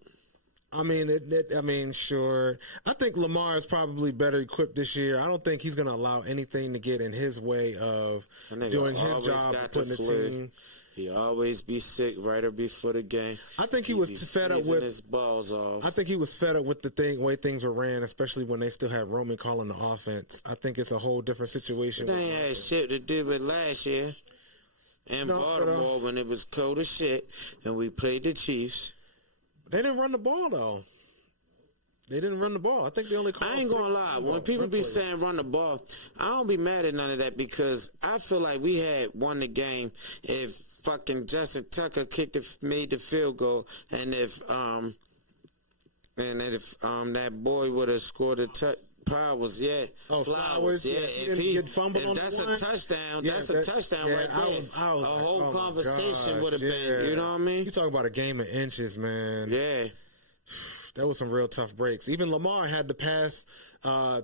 I mean, sure. I think Lamar is probably better equipped this year. I don't think he's going to allow anything to get in his way of doing his job, putting the team. He always be sick right or before the game. I think he was fed up with his balls off. I think he was fed up with the way things were ran, especially when they still had Roman calling the offense. I think it's a whole different situation. They ain't had shit to do with last year in Baltimore when it was cold as shit and we played the Chiefs. They didn't run the ball though. They didn't run the ball. I think they only called. I ain't gonna lie. When people be saying run the ball, I don't be mad at none of that because I feel like we had won the game if fucking Justin Tucker made the field goal, and if that boy would have scored a Flowers, Flowers, if that's a touchdown, that's a touchdown right there. A whole conversation would have been, you know what I mean? You talk about a game of inches, man. Yeah. That was some real tough breaks. Even Lamar had the pass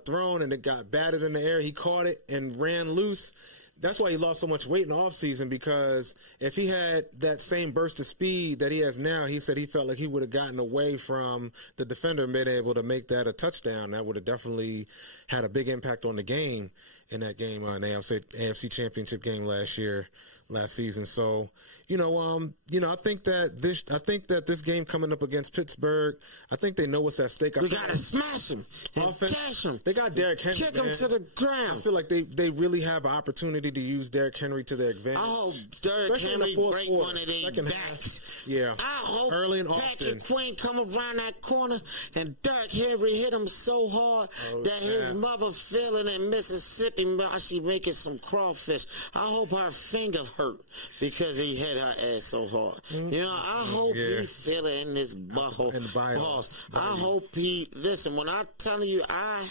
thrown and it got batted in the air. He caught it and ran loose. That's why he lost so much weight in the offseason, because if he had that same burst of speed that he has now, he said he felt like he would have gotten away from the defender and been able to make that a touchdown. That would have definitely had a big impact on the game in that game, an AFC Championship game last season. So, I think that this game coming up against Pittsburgh, I think they know what's at stake. We gotta smash them and dash them. They got Derrick Henry. Kick them to the ground. I feel like they really have an opportunity to use Derrick Henry to their advantage. I hope Derrick Henry break one of their backs. Yeah. I hope early and Patrick Quinn come around that corner and Derrick Henry hit him so hard that his mother feeling in Mississippi while she making some crawfish. I hope her finger hurt because he hit her ass so hard. I hope he feel it in his butthole. Balls. I hope he listen. When I'm telling you, I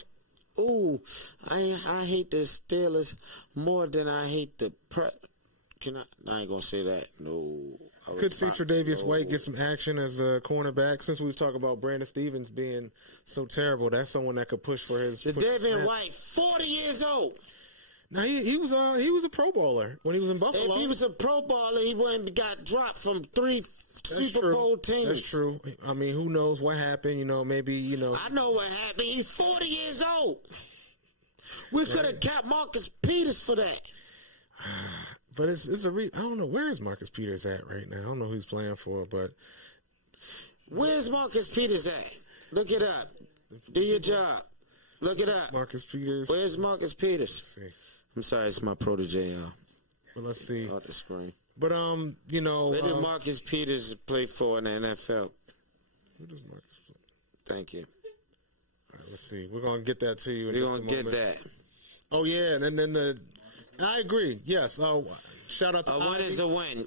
hate the Steelers more than I hate the I ain't gonna say that. No. Could see Tre'Davious White get some action as a cornerback. Since we was talking about Brandon Stevens being so terrible, that's someone that could push for his. Tre'Davious White, 40 years old. Now he was a Pro Bowler when he was in Buffalo. If he was a Pro Bowler, he wouldn't got dropped from 3 Super Bowl teams. That's true. I mean, who knows what happened? Maybe. I know what happened. He's 40 years old. We could have kept Marcus Peters for that. But it's a I don't know, where is Marcus Peters at right now. I don't know who he's playing for, but where's Marcus Peters at? Look it up. Do your job. Look it up. Marcus Peters. Where's Marcus Peters? I'm sorry, it's my protege, y'all. But let's see. Off the screen. But where did Marcus Peters play for in the NFL? Who does Marcus play? Thank you. All right, let's see. We're gonna get that to you in just a moment. We're gonna get that. Oh yeah, and then I agree. Yes. Oh, shout out to a win is a win.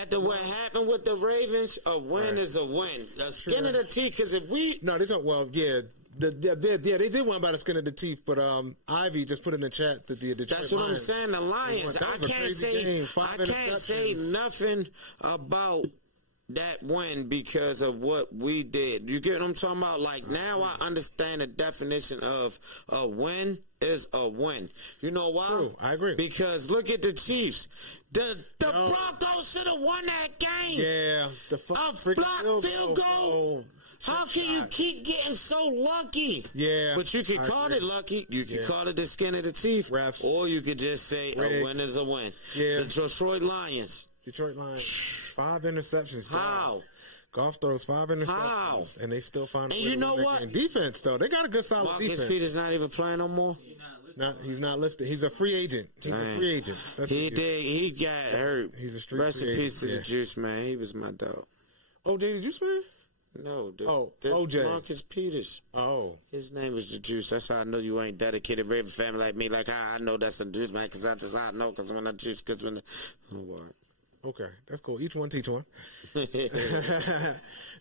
After what happened with the Ravens, a win is a win. The skin of the teeth. Because if we they did win by the skin of the teeth. But Ivy just put in the chat that the Detroit That's what I'm saying. The Lions. I can't say nothing about that win because of what we did. You get what I'm talking about? Like, now I understand the definition of a win is a win. You know why? True, I agree. Because look at the Chiefs. The Broncos should have won that game. Yeah, the blocked field goal. How can you keep getting so lucky? Yeah. But you can call it lucky. You can call it the skin of the teeth. Refs. Or you could just say a win is a win. Yeah. The Detroit Lions. 5 interceptions. How? Goff throws 5 interceptions. How? And they still find a way you to know win what? that game. Defense, though. They got a good solid defense. Marcus Peters not even playing no more? He's not listed. He's a free agent. He's a free agent. He got hurt. He's a street Rest free in peace to agent. the Juice, man. He was my dog. OJ, did you spray? No. OJ. Marcus Peters. Oh. His name is the Juice. That's how I know you ain't dedicated Raven family like me. Like, I know that's the Juice, man, because I know, because when the Juice, because when the... Oh, what? Okay, that's cool. Each one teach one.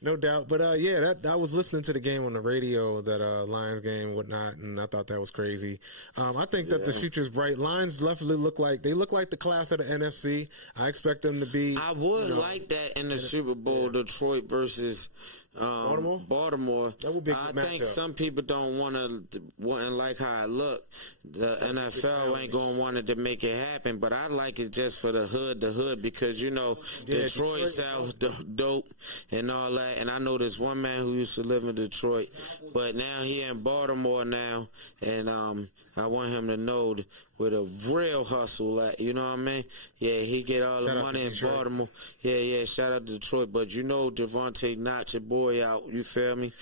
No doubt. But yeah, I was listening to the game on the radio, that Lions game and whatnot, and I thought that was crazy. I think that the future's bright. Lions definitely look like the class of the NFC. I expect them to be. I would like that in the Super Bowl, Detroit versus Baltimore. That would be a good I think matchup. some people don't wouldn't like how it look. The NFL ain't gonna want it to make it happen, but I like it just for the hood, because Detroit sells dope and all that. And I know there's one man who used to live in Detroit, but now he in Baltimore now, and I want him to know where the real hustle at. You know what I mean? Yeah, he get all the money in Baltimore. Yeah. Shout out to Detroit, but Javonte knocked your boy out. You feel me?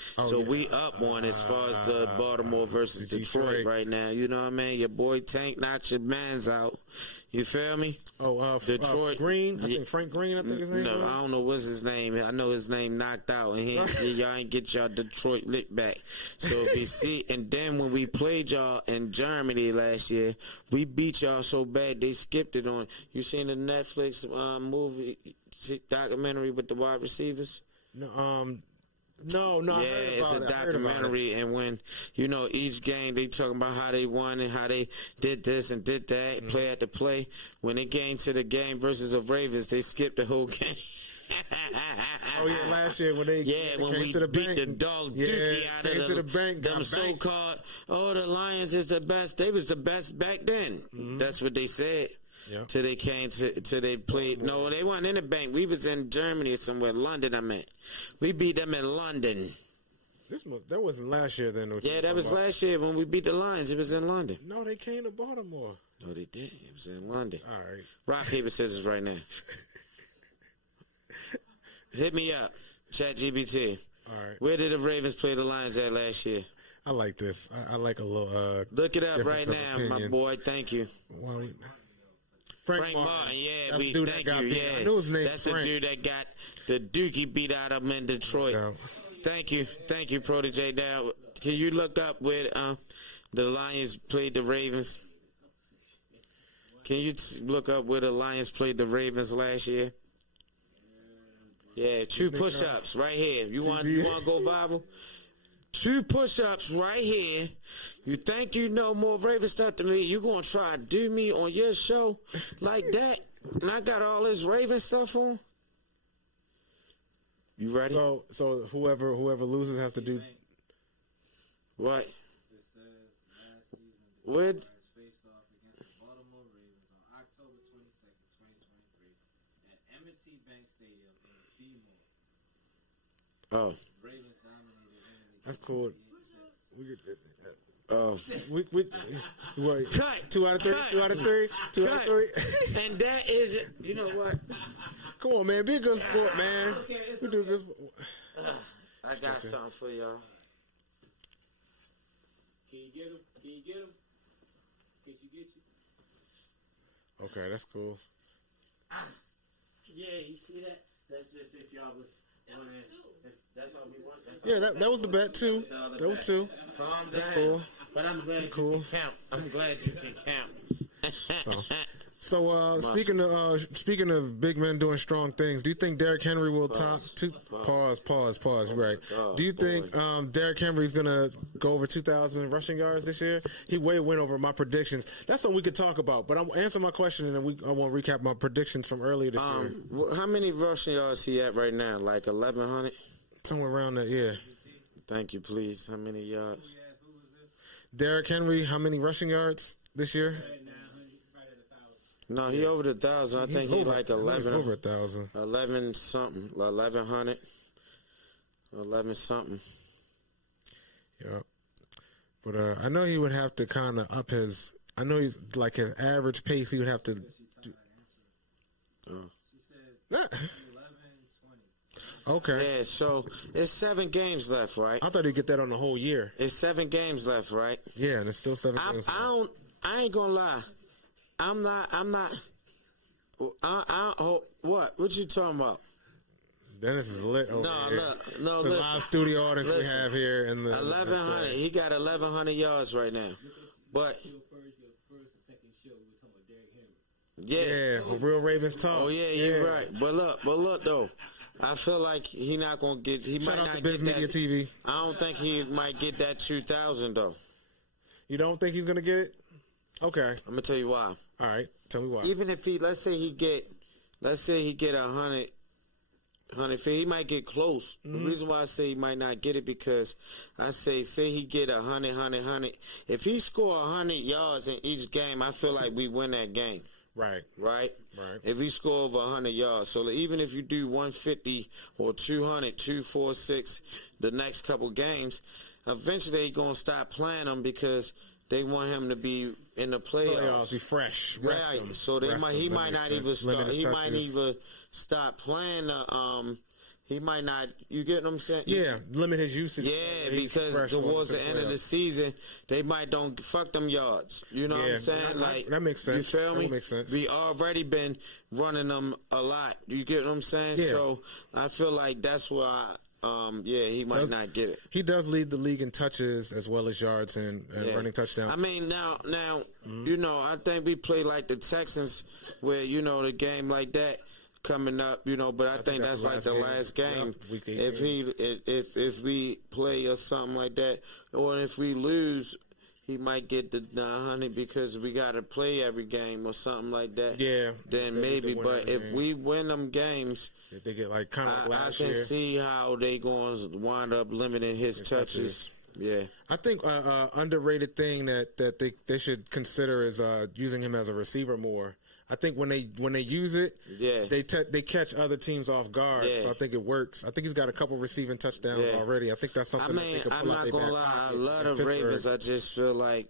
We up one as far as the Baltimore versus Detroit right now. You know what I mean? Your boy Tank knocked your mans out. You feel me? Detroit Green. I think Frank Green. I think his name. No, I don't know what's his name. I know his name knocked out, and y'all ain't get y'all Detroit lick back. So we see, and then when we played y'all in Germany last year, we beat y'all so bad they skipped it on. You seen the Netflix movie documentary with the wide receivers? No. Yeah, it's a documentary, and when each game they talking about how they won and how they did this and did that, play after play. When it came to the game versus the Ravens, they skipped the whole game. Last year when they when came we to the beat bank, the dog dookie out of the bank, them so-called, the Lions is the best. They was the best back then. That's what they said. Yep. Till they played. No, they weren't in the bank. We was in Germany or somewhere. London, I meant. We beat them in London. That wasn't last year then. Yeah, that was last year when we beat the Lions. It was in London. No, they came to Baltimore. No, they did. It was in London. All right. Rock, paper, scissors right now. Hit me up. ChatGPT. All right. Where did the Ravens play the Lions at last year? I like this. I like a little. Look it up right now, my boy. Thank you. Frank Martin. Yeah, That's the dude thank that got you. beat. Yeah, I knew his name. That's Frank. the dude that got the dookie beat out of him in Detroit. No. Thank you, Protege. Now, can you look up where the Lions played the Ravens? Can you look up where the Lions played the Ravens last year? Yeah, 2 push-ups right here. You want to go viral? 2 push-ups right here. You think you know more Raven stuff than me? You gonna try to do me on your show like that? And I got all this Raven stuff on. You ready? So whoever loses has to do what? It says last season the What? Jaguars faced off against the Baltimore Ravens on October 22nd, 2023 at M&T Bank Stadium in Bmore. Oh. Ravens dominated. That's cool. Oh. What? Cut. 2 out of 3. Cut. 2 out of 3. 2 out of 3. And that is, you know what? Come on, man. Be a good sport, man. We do good sport. I got something for y'all. Can you get him? Can you get him? Can you get you? Okay, that's cool. Yeah, you see that? That's just if y'all was on it. That's all we want. Yeah, that was the bet too. That was 2. That's cool. But I'm glad you can count. I'm glad you can count. So speaking of big men doing strong things, do you think Derrick Henry will top two? Pause. Right. Do you think Derrick Henry's gonna go over 2,000 rushing yards this year? He went over my predictions. That's something we could talk about. But I'm answer my question and then I want to recap my predictions from earlier this year. How many rushing yards he at right now? Like 1,100? Somewhere around that, yeah. Thank you, please. How many yards? Derrick Henry, how many rushing yards this year? No, he over the 1,000. I think he like 11. Over 1,000. 11 something. 1,100. 11 something. Yeah. But I know he would have to kind of up his. I know he's like his average pace. He would have to. Do, okay. Yeah, so it's 7 games left, right? I thought he'd get that on the whole year. It's 7 games left, right? Yeah, and it's still 7 games left. I ain't gonna lie. I'm not. What you talking about? Dennis is lit over here. No, it's a live studio audience we have here in the 1,100. He got 1,100 yards right now, but Yeah. Yeah, real Ravens talk. Oh yeah, you're right. But look though, I feel like he not gonna get. He Shout might out not to get Biz that. Media TV. I don't think he might get that 2,000 though. You don't think he's gonna get it? Okay. I'm gonna tell you why. All right. Tell me why. Even if let's say he get 100, he might get close. The reason why I say he might not get it because I say he get 100. If he score 100 yards in each game, I feel like we win that game. Right. Right? Right. If he score over 100 yards. So even if you do 150 or 200, 246 the next couple games, eventually they're going to stop playing him because they want him to be in the playoffs. Be fresh. Right. So he might not even start. He might even stop playing he might not. You get what I'm saying? Yeah, limit his usage. Yeah, because towards the end of the season, they might don't fuck them yards. You know what I'm saying? That makes sense. You feel me? That makes sense. We already been running them a lot. You get what I'm saying? Yeah. So I feel like that's why. He might not get it. He does lead the league in touches as well as yards and running touchdowns. I mean, now, you know, I think we play like the Texans, where the game like that coming up, but I think that's like the last game. Yep, if we play or something like that, or if we lose, he might get the 900 because we got to play every game or something like that. Yeah. Then maybe, but if we win them games, if they get like kind of like last year, I can see how they going to wind up limiting his touches. Yeah. I think underrated thing that they should consider is using him as a receiver more. I think when they use it, they catch other teams off guard. Yeah. So I think it works. I think he's got a couple receiving touchdowns already. I think that's something that they could pull out. I'm not gonna lie. I love the Ravens. I just feel like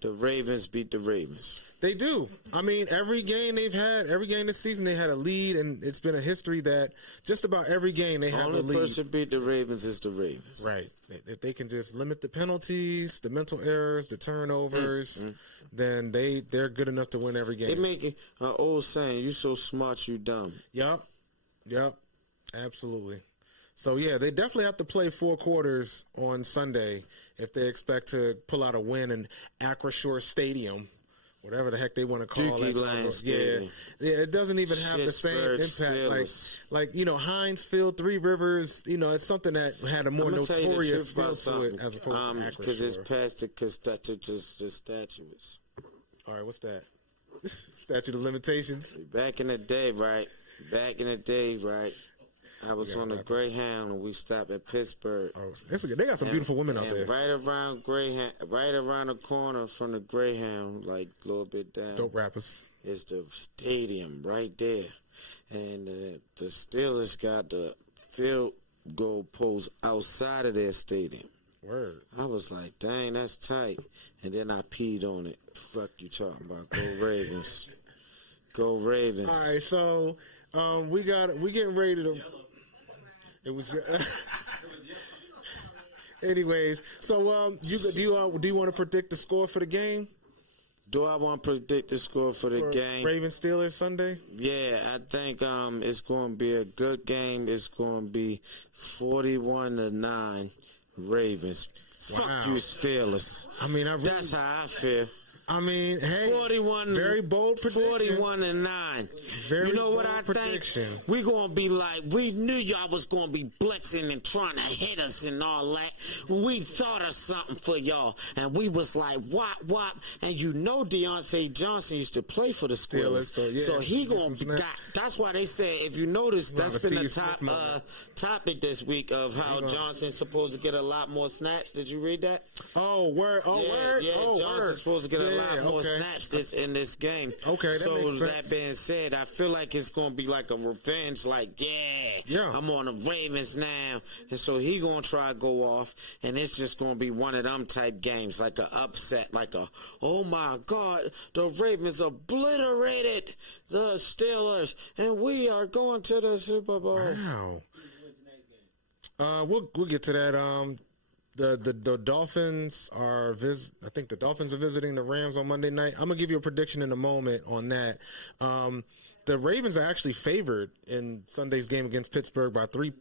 the Ravens beat the Ravens. They do. I mean, every game this season, they had a lead, and it's been a history that just about every game they have a lead. The only person beat the Ravens is the Ravens. Right. If they can just limit the penalties, the mental errors, the turnovers, then they're good enough to win every game. They make it an old saying, "You so smart, you dumb." Yep. Absolutely. So, yeah, they definitely have to play 4 quarters on Sunday if they expect to pull out a win in Acrisure Stadium. Whatever the heck they want to call it. Yeah, it doesn't even have the same impact. Like Heinz Field, Three Rivers. It's something that had a more notorious feel to it as opposed to Acrisure. Because it's past the statutes. All right, what's that? Statute of limitations. Back in the day, right? I was on the Greyhound and we stopped at Pittsburgh. Oh, they got some beautiful women out there. Right around the corner from the Greyhound, like a little bit down. Dope rappers. Is the stadium right there, and the Steelers got the field goal post outside of their stadium. Word. I was like, dang, that's tight. And then I peed on it. Fuck you talking about? Go Ravens. Go Ravens. All right, so we getting ready to. It was. Anyways, so do you want to predict the score for the game? Do I want to predict the score for the game? Ravens Steelers Sunday? Yeah, I think it's going to be a good game. It's going to be 41-9 Ravens. Wow. Fuck you, Steelers. I mean, that's how I feel. I mean, hey, 41, very bold prediction. 41-9. Very you know what bold I prediction. think? We gonna be like, we knew y'all was gonna be blitzing and trying to hit us and all that. We thought of something for y'all, and we was like, wop. And Deontay Johnson used to play for the Steelers, so he gonna be. That's why they said, if you notice, that's been the top topic this week of how Johnson's supposed to get a lot more snaps. Did you read that? Oh, word. Word. Johnson's supposed to get a lot more snaps in this game. Okay, that makes sense. That being said, I feel like it's going to be like a revenge, like, I'm on the Ravens now. And so he going to try to go off, and it's just going to be one of them type games, like an upset, like oh my God, the Ravens obliterated the Steelers, and we are going to the Super Bowl. Wow. We'll get to that. The Dolphins are I think the Dolphins are visiting the Rams on Monday night. I'm gonna give you a prediction in a moment on that. The Ravens are actually favored in Sunday's game against Pittsburgh by three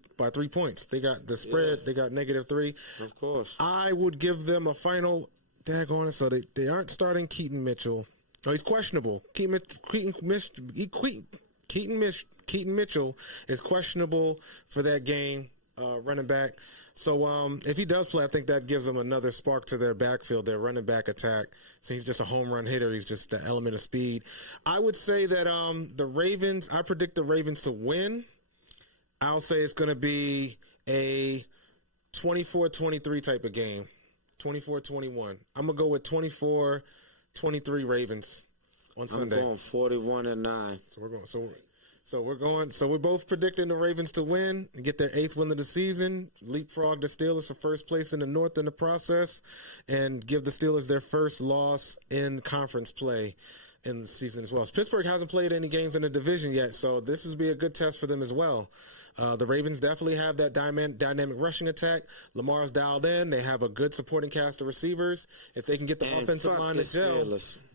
points. They got the spread. They got -3. Of course. I would give them a final dag on it. So they aren't starting Keaton Mitchell. Oh, he's questionable. Keaton Mitchell is questionable for that game, running back. So if he does play, I think that gives them another spark to their backfield, their running back attack. So he's just a home run hitter. He's just the element of speed. I would say that the Ravens, I predict the Ravens to win. I'll say it's going to be a 24-23 type of game. 24-21. I'm going to go with 24-23 Ravens on Sunday. I'm going 41-9. So we're both predicting the Ravens to win and get their 8th win of the season, leapfrog the Steelers for first place in the North in the process, and give the Steelers their first loss in conference play in the season as well. So Pittsburgh hasn't played any games in the division yet, so this will be a good test for them as well. The Ravens definitely have that dynamic rushing attack. Lamar's dialed in. They have a good supporting cast of receivers. If they can get the offensive line to gel,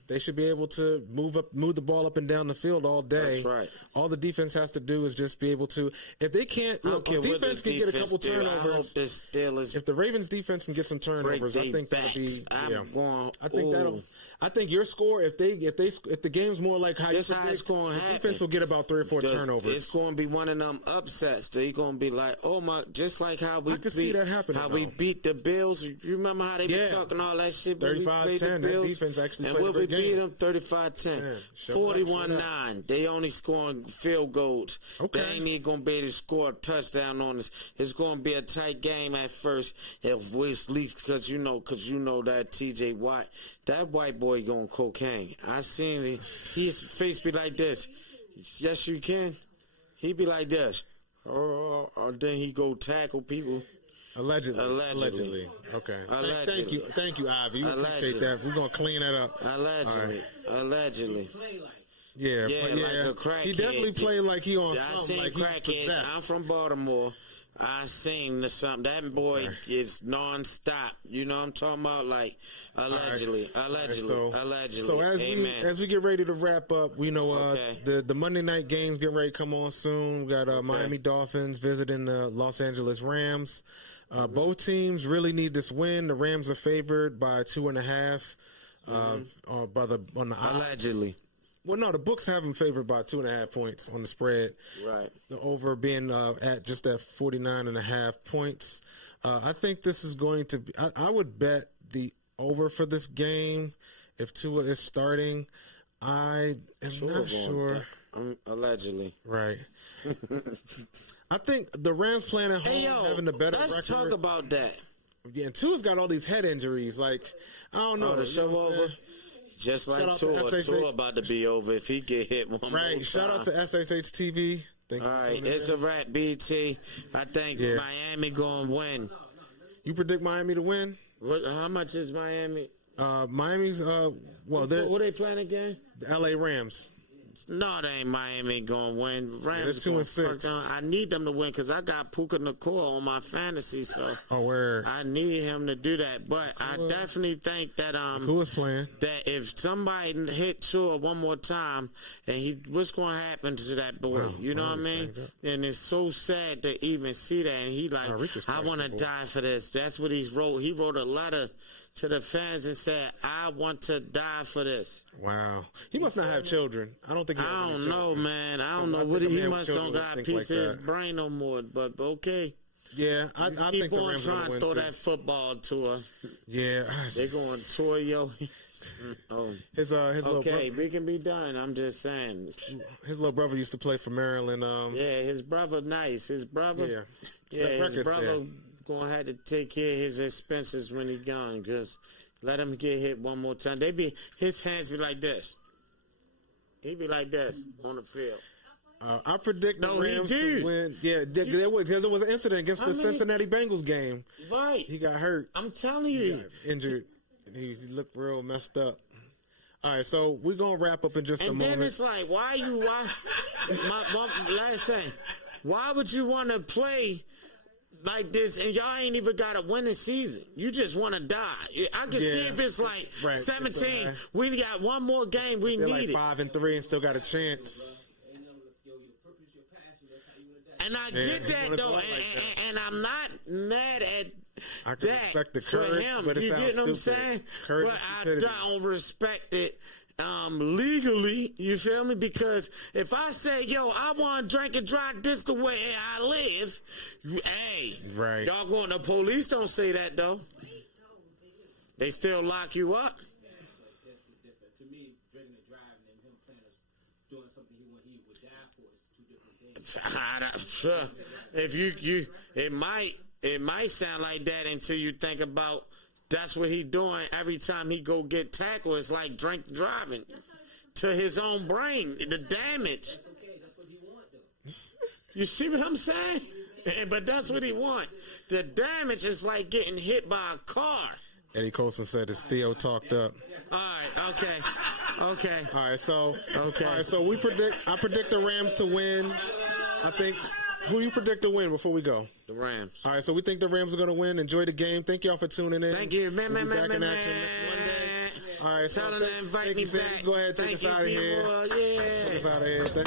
they should be able to move the ball up and down the field all day. That's right. All the defense has to do is just be able to. If they can't, look, if defense can get a couple turnovers. If the Ravens defense can get some turnovers, I think that'll be. I think your score. If the game's more like how you predict, the defense will get about 3 or 4 turnovers. It's going to be one of them upsets. They're going to be like, oh my, just like how we we beat the Bills. You remember how they be talking all that shit? 35-10. That defense actually played a great game. Beat them 35-10. 41-9. They only scoring field goals. Okay. They ain't even going to be able to score a touchdown on us. It's going to be a tight game at first. If we least because you know that TJ Watt, that white boy going cocaine. I seen it. His face be like this. Yes, you can. He be like this. Or then he go tackle people. Allegedly. Okay. Allegedly. Thank you, Ivy. We appreciate that. We're gonna clean that up. Allegedly. Yeah, like a crackhead. He definitely played like he on I something. seen Like crackheads. I'm from Baltimore. I seen something. That boy is nonstop. You know what I'm talking about? Like allegedly. So as we get ready to wrap up, we know the Monday night games getting ready to come on soon. We got Miami Dolphins visiting the Los Angeles Rams. Both teams really need this win. The Rams are favored by 2.5. On the odds. Allegedly. Well, no, the books have them favored by 2.5 points on the spread. Right. The over being at 49.5 points. I think this is going to be. I would bet the over for this game if Tua is starting. I am not sure. Allegedly. Right. I think the Rams playing at home having the better record. Let's talk about that. Yeah, and Tua's got all these head injuries. Like, I don't know. The show over. Just like Tua about to be over if he get hit one more time. Right. Shout out to SHH TV. All right, it's a wrap, BT. I think Miami going to win. You predict Miami to win? How much is Miami? Miami's who they playing again? The LA Rams. No, they ain't Miami going to win. Rams 2-6. I need them to win because I got Puka Nacua on my fantasy, so I need him to do that. But I definitely think that who is playing? That if somebody hit Tua one more time, and what's going to happen to that boy? You know what I mean? And it's so sad to even see that. And he like, I want to die for this. That's what he wrote. He wrote a letter to the fans and said, I want to die for this. Wow. He must not have children. I don't think he has I don't know, man. I don't know. He must don't got a piece of his brain no more. But okay. Yeah, I think the Rams are going to win, throw that football to her. Yeah. They're going to tour, yo. His little brother. We can be done. I'm just saying. His little brother used to play for Maryland. His brother nice. His brother. His brother going to have to take care of his expenses when he gone, because let him get hit one more time. His hands be like this. He be like this on the field. I predict the Rams to win. Yeah, they would, because there was an incident against the Cincinnati Bengals game. Right. He got hurt. I'm telling you. He got injured. He looked real messed up. All right, so we're going to wrap up in just a moment. And then it's like, why my last thing, why would you want to play like this, and y'all ain't even got a winning season? You just want to die. I can see if it's like 17. We got one more game. We need it. 5-3 and still got a chance. And I get that though, and I'm not mad at I can respect the for courage, him. but it you sounds get what I'm stupid. saying? Courage but I don't respect it legally, you feel me? Because if I say, yo, I want to drink and drive this the way I live, hey, Right. y'all going, the police don't say that, though. They still lock you up. That's the difference. To me, drinking and driving and him planning doing something he would die for is two different things. If it might sound like that until you think about that's what he doing every time he go get tackled. It's like drink driving to his own brain. The damage. That's okay. That's what he want, though. You see what I'm saying? But that's what he want. The damage is like getting hit by a car. Eddie Colson said his Theo talked up. All right. Okay. All right, so Okay. All right, so I predict the Rams to win. I think. Who do you predict to win before we go? The Rams. All right, so we think the Rams are going to win. Enjoy the game. Thank y'all for tuning in. Thank you. Man. We'll be back in action next Monday. All right, Tell so them to invite me Sam. back. Go ahead, take us out of here. Yeah. Take us out of here.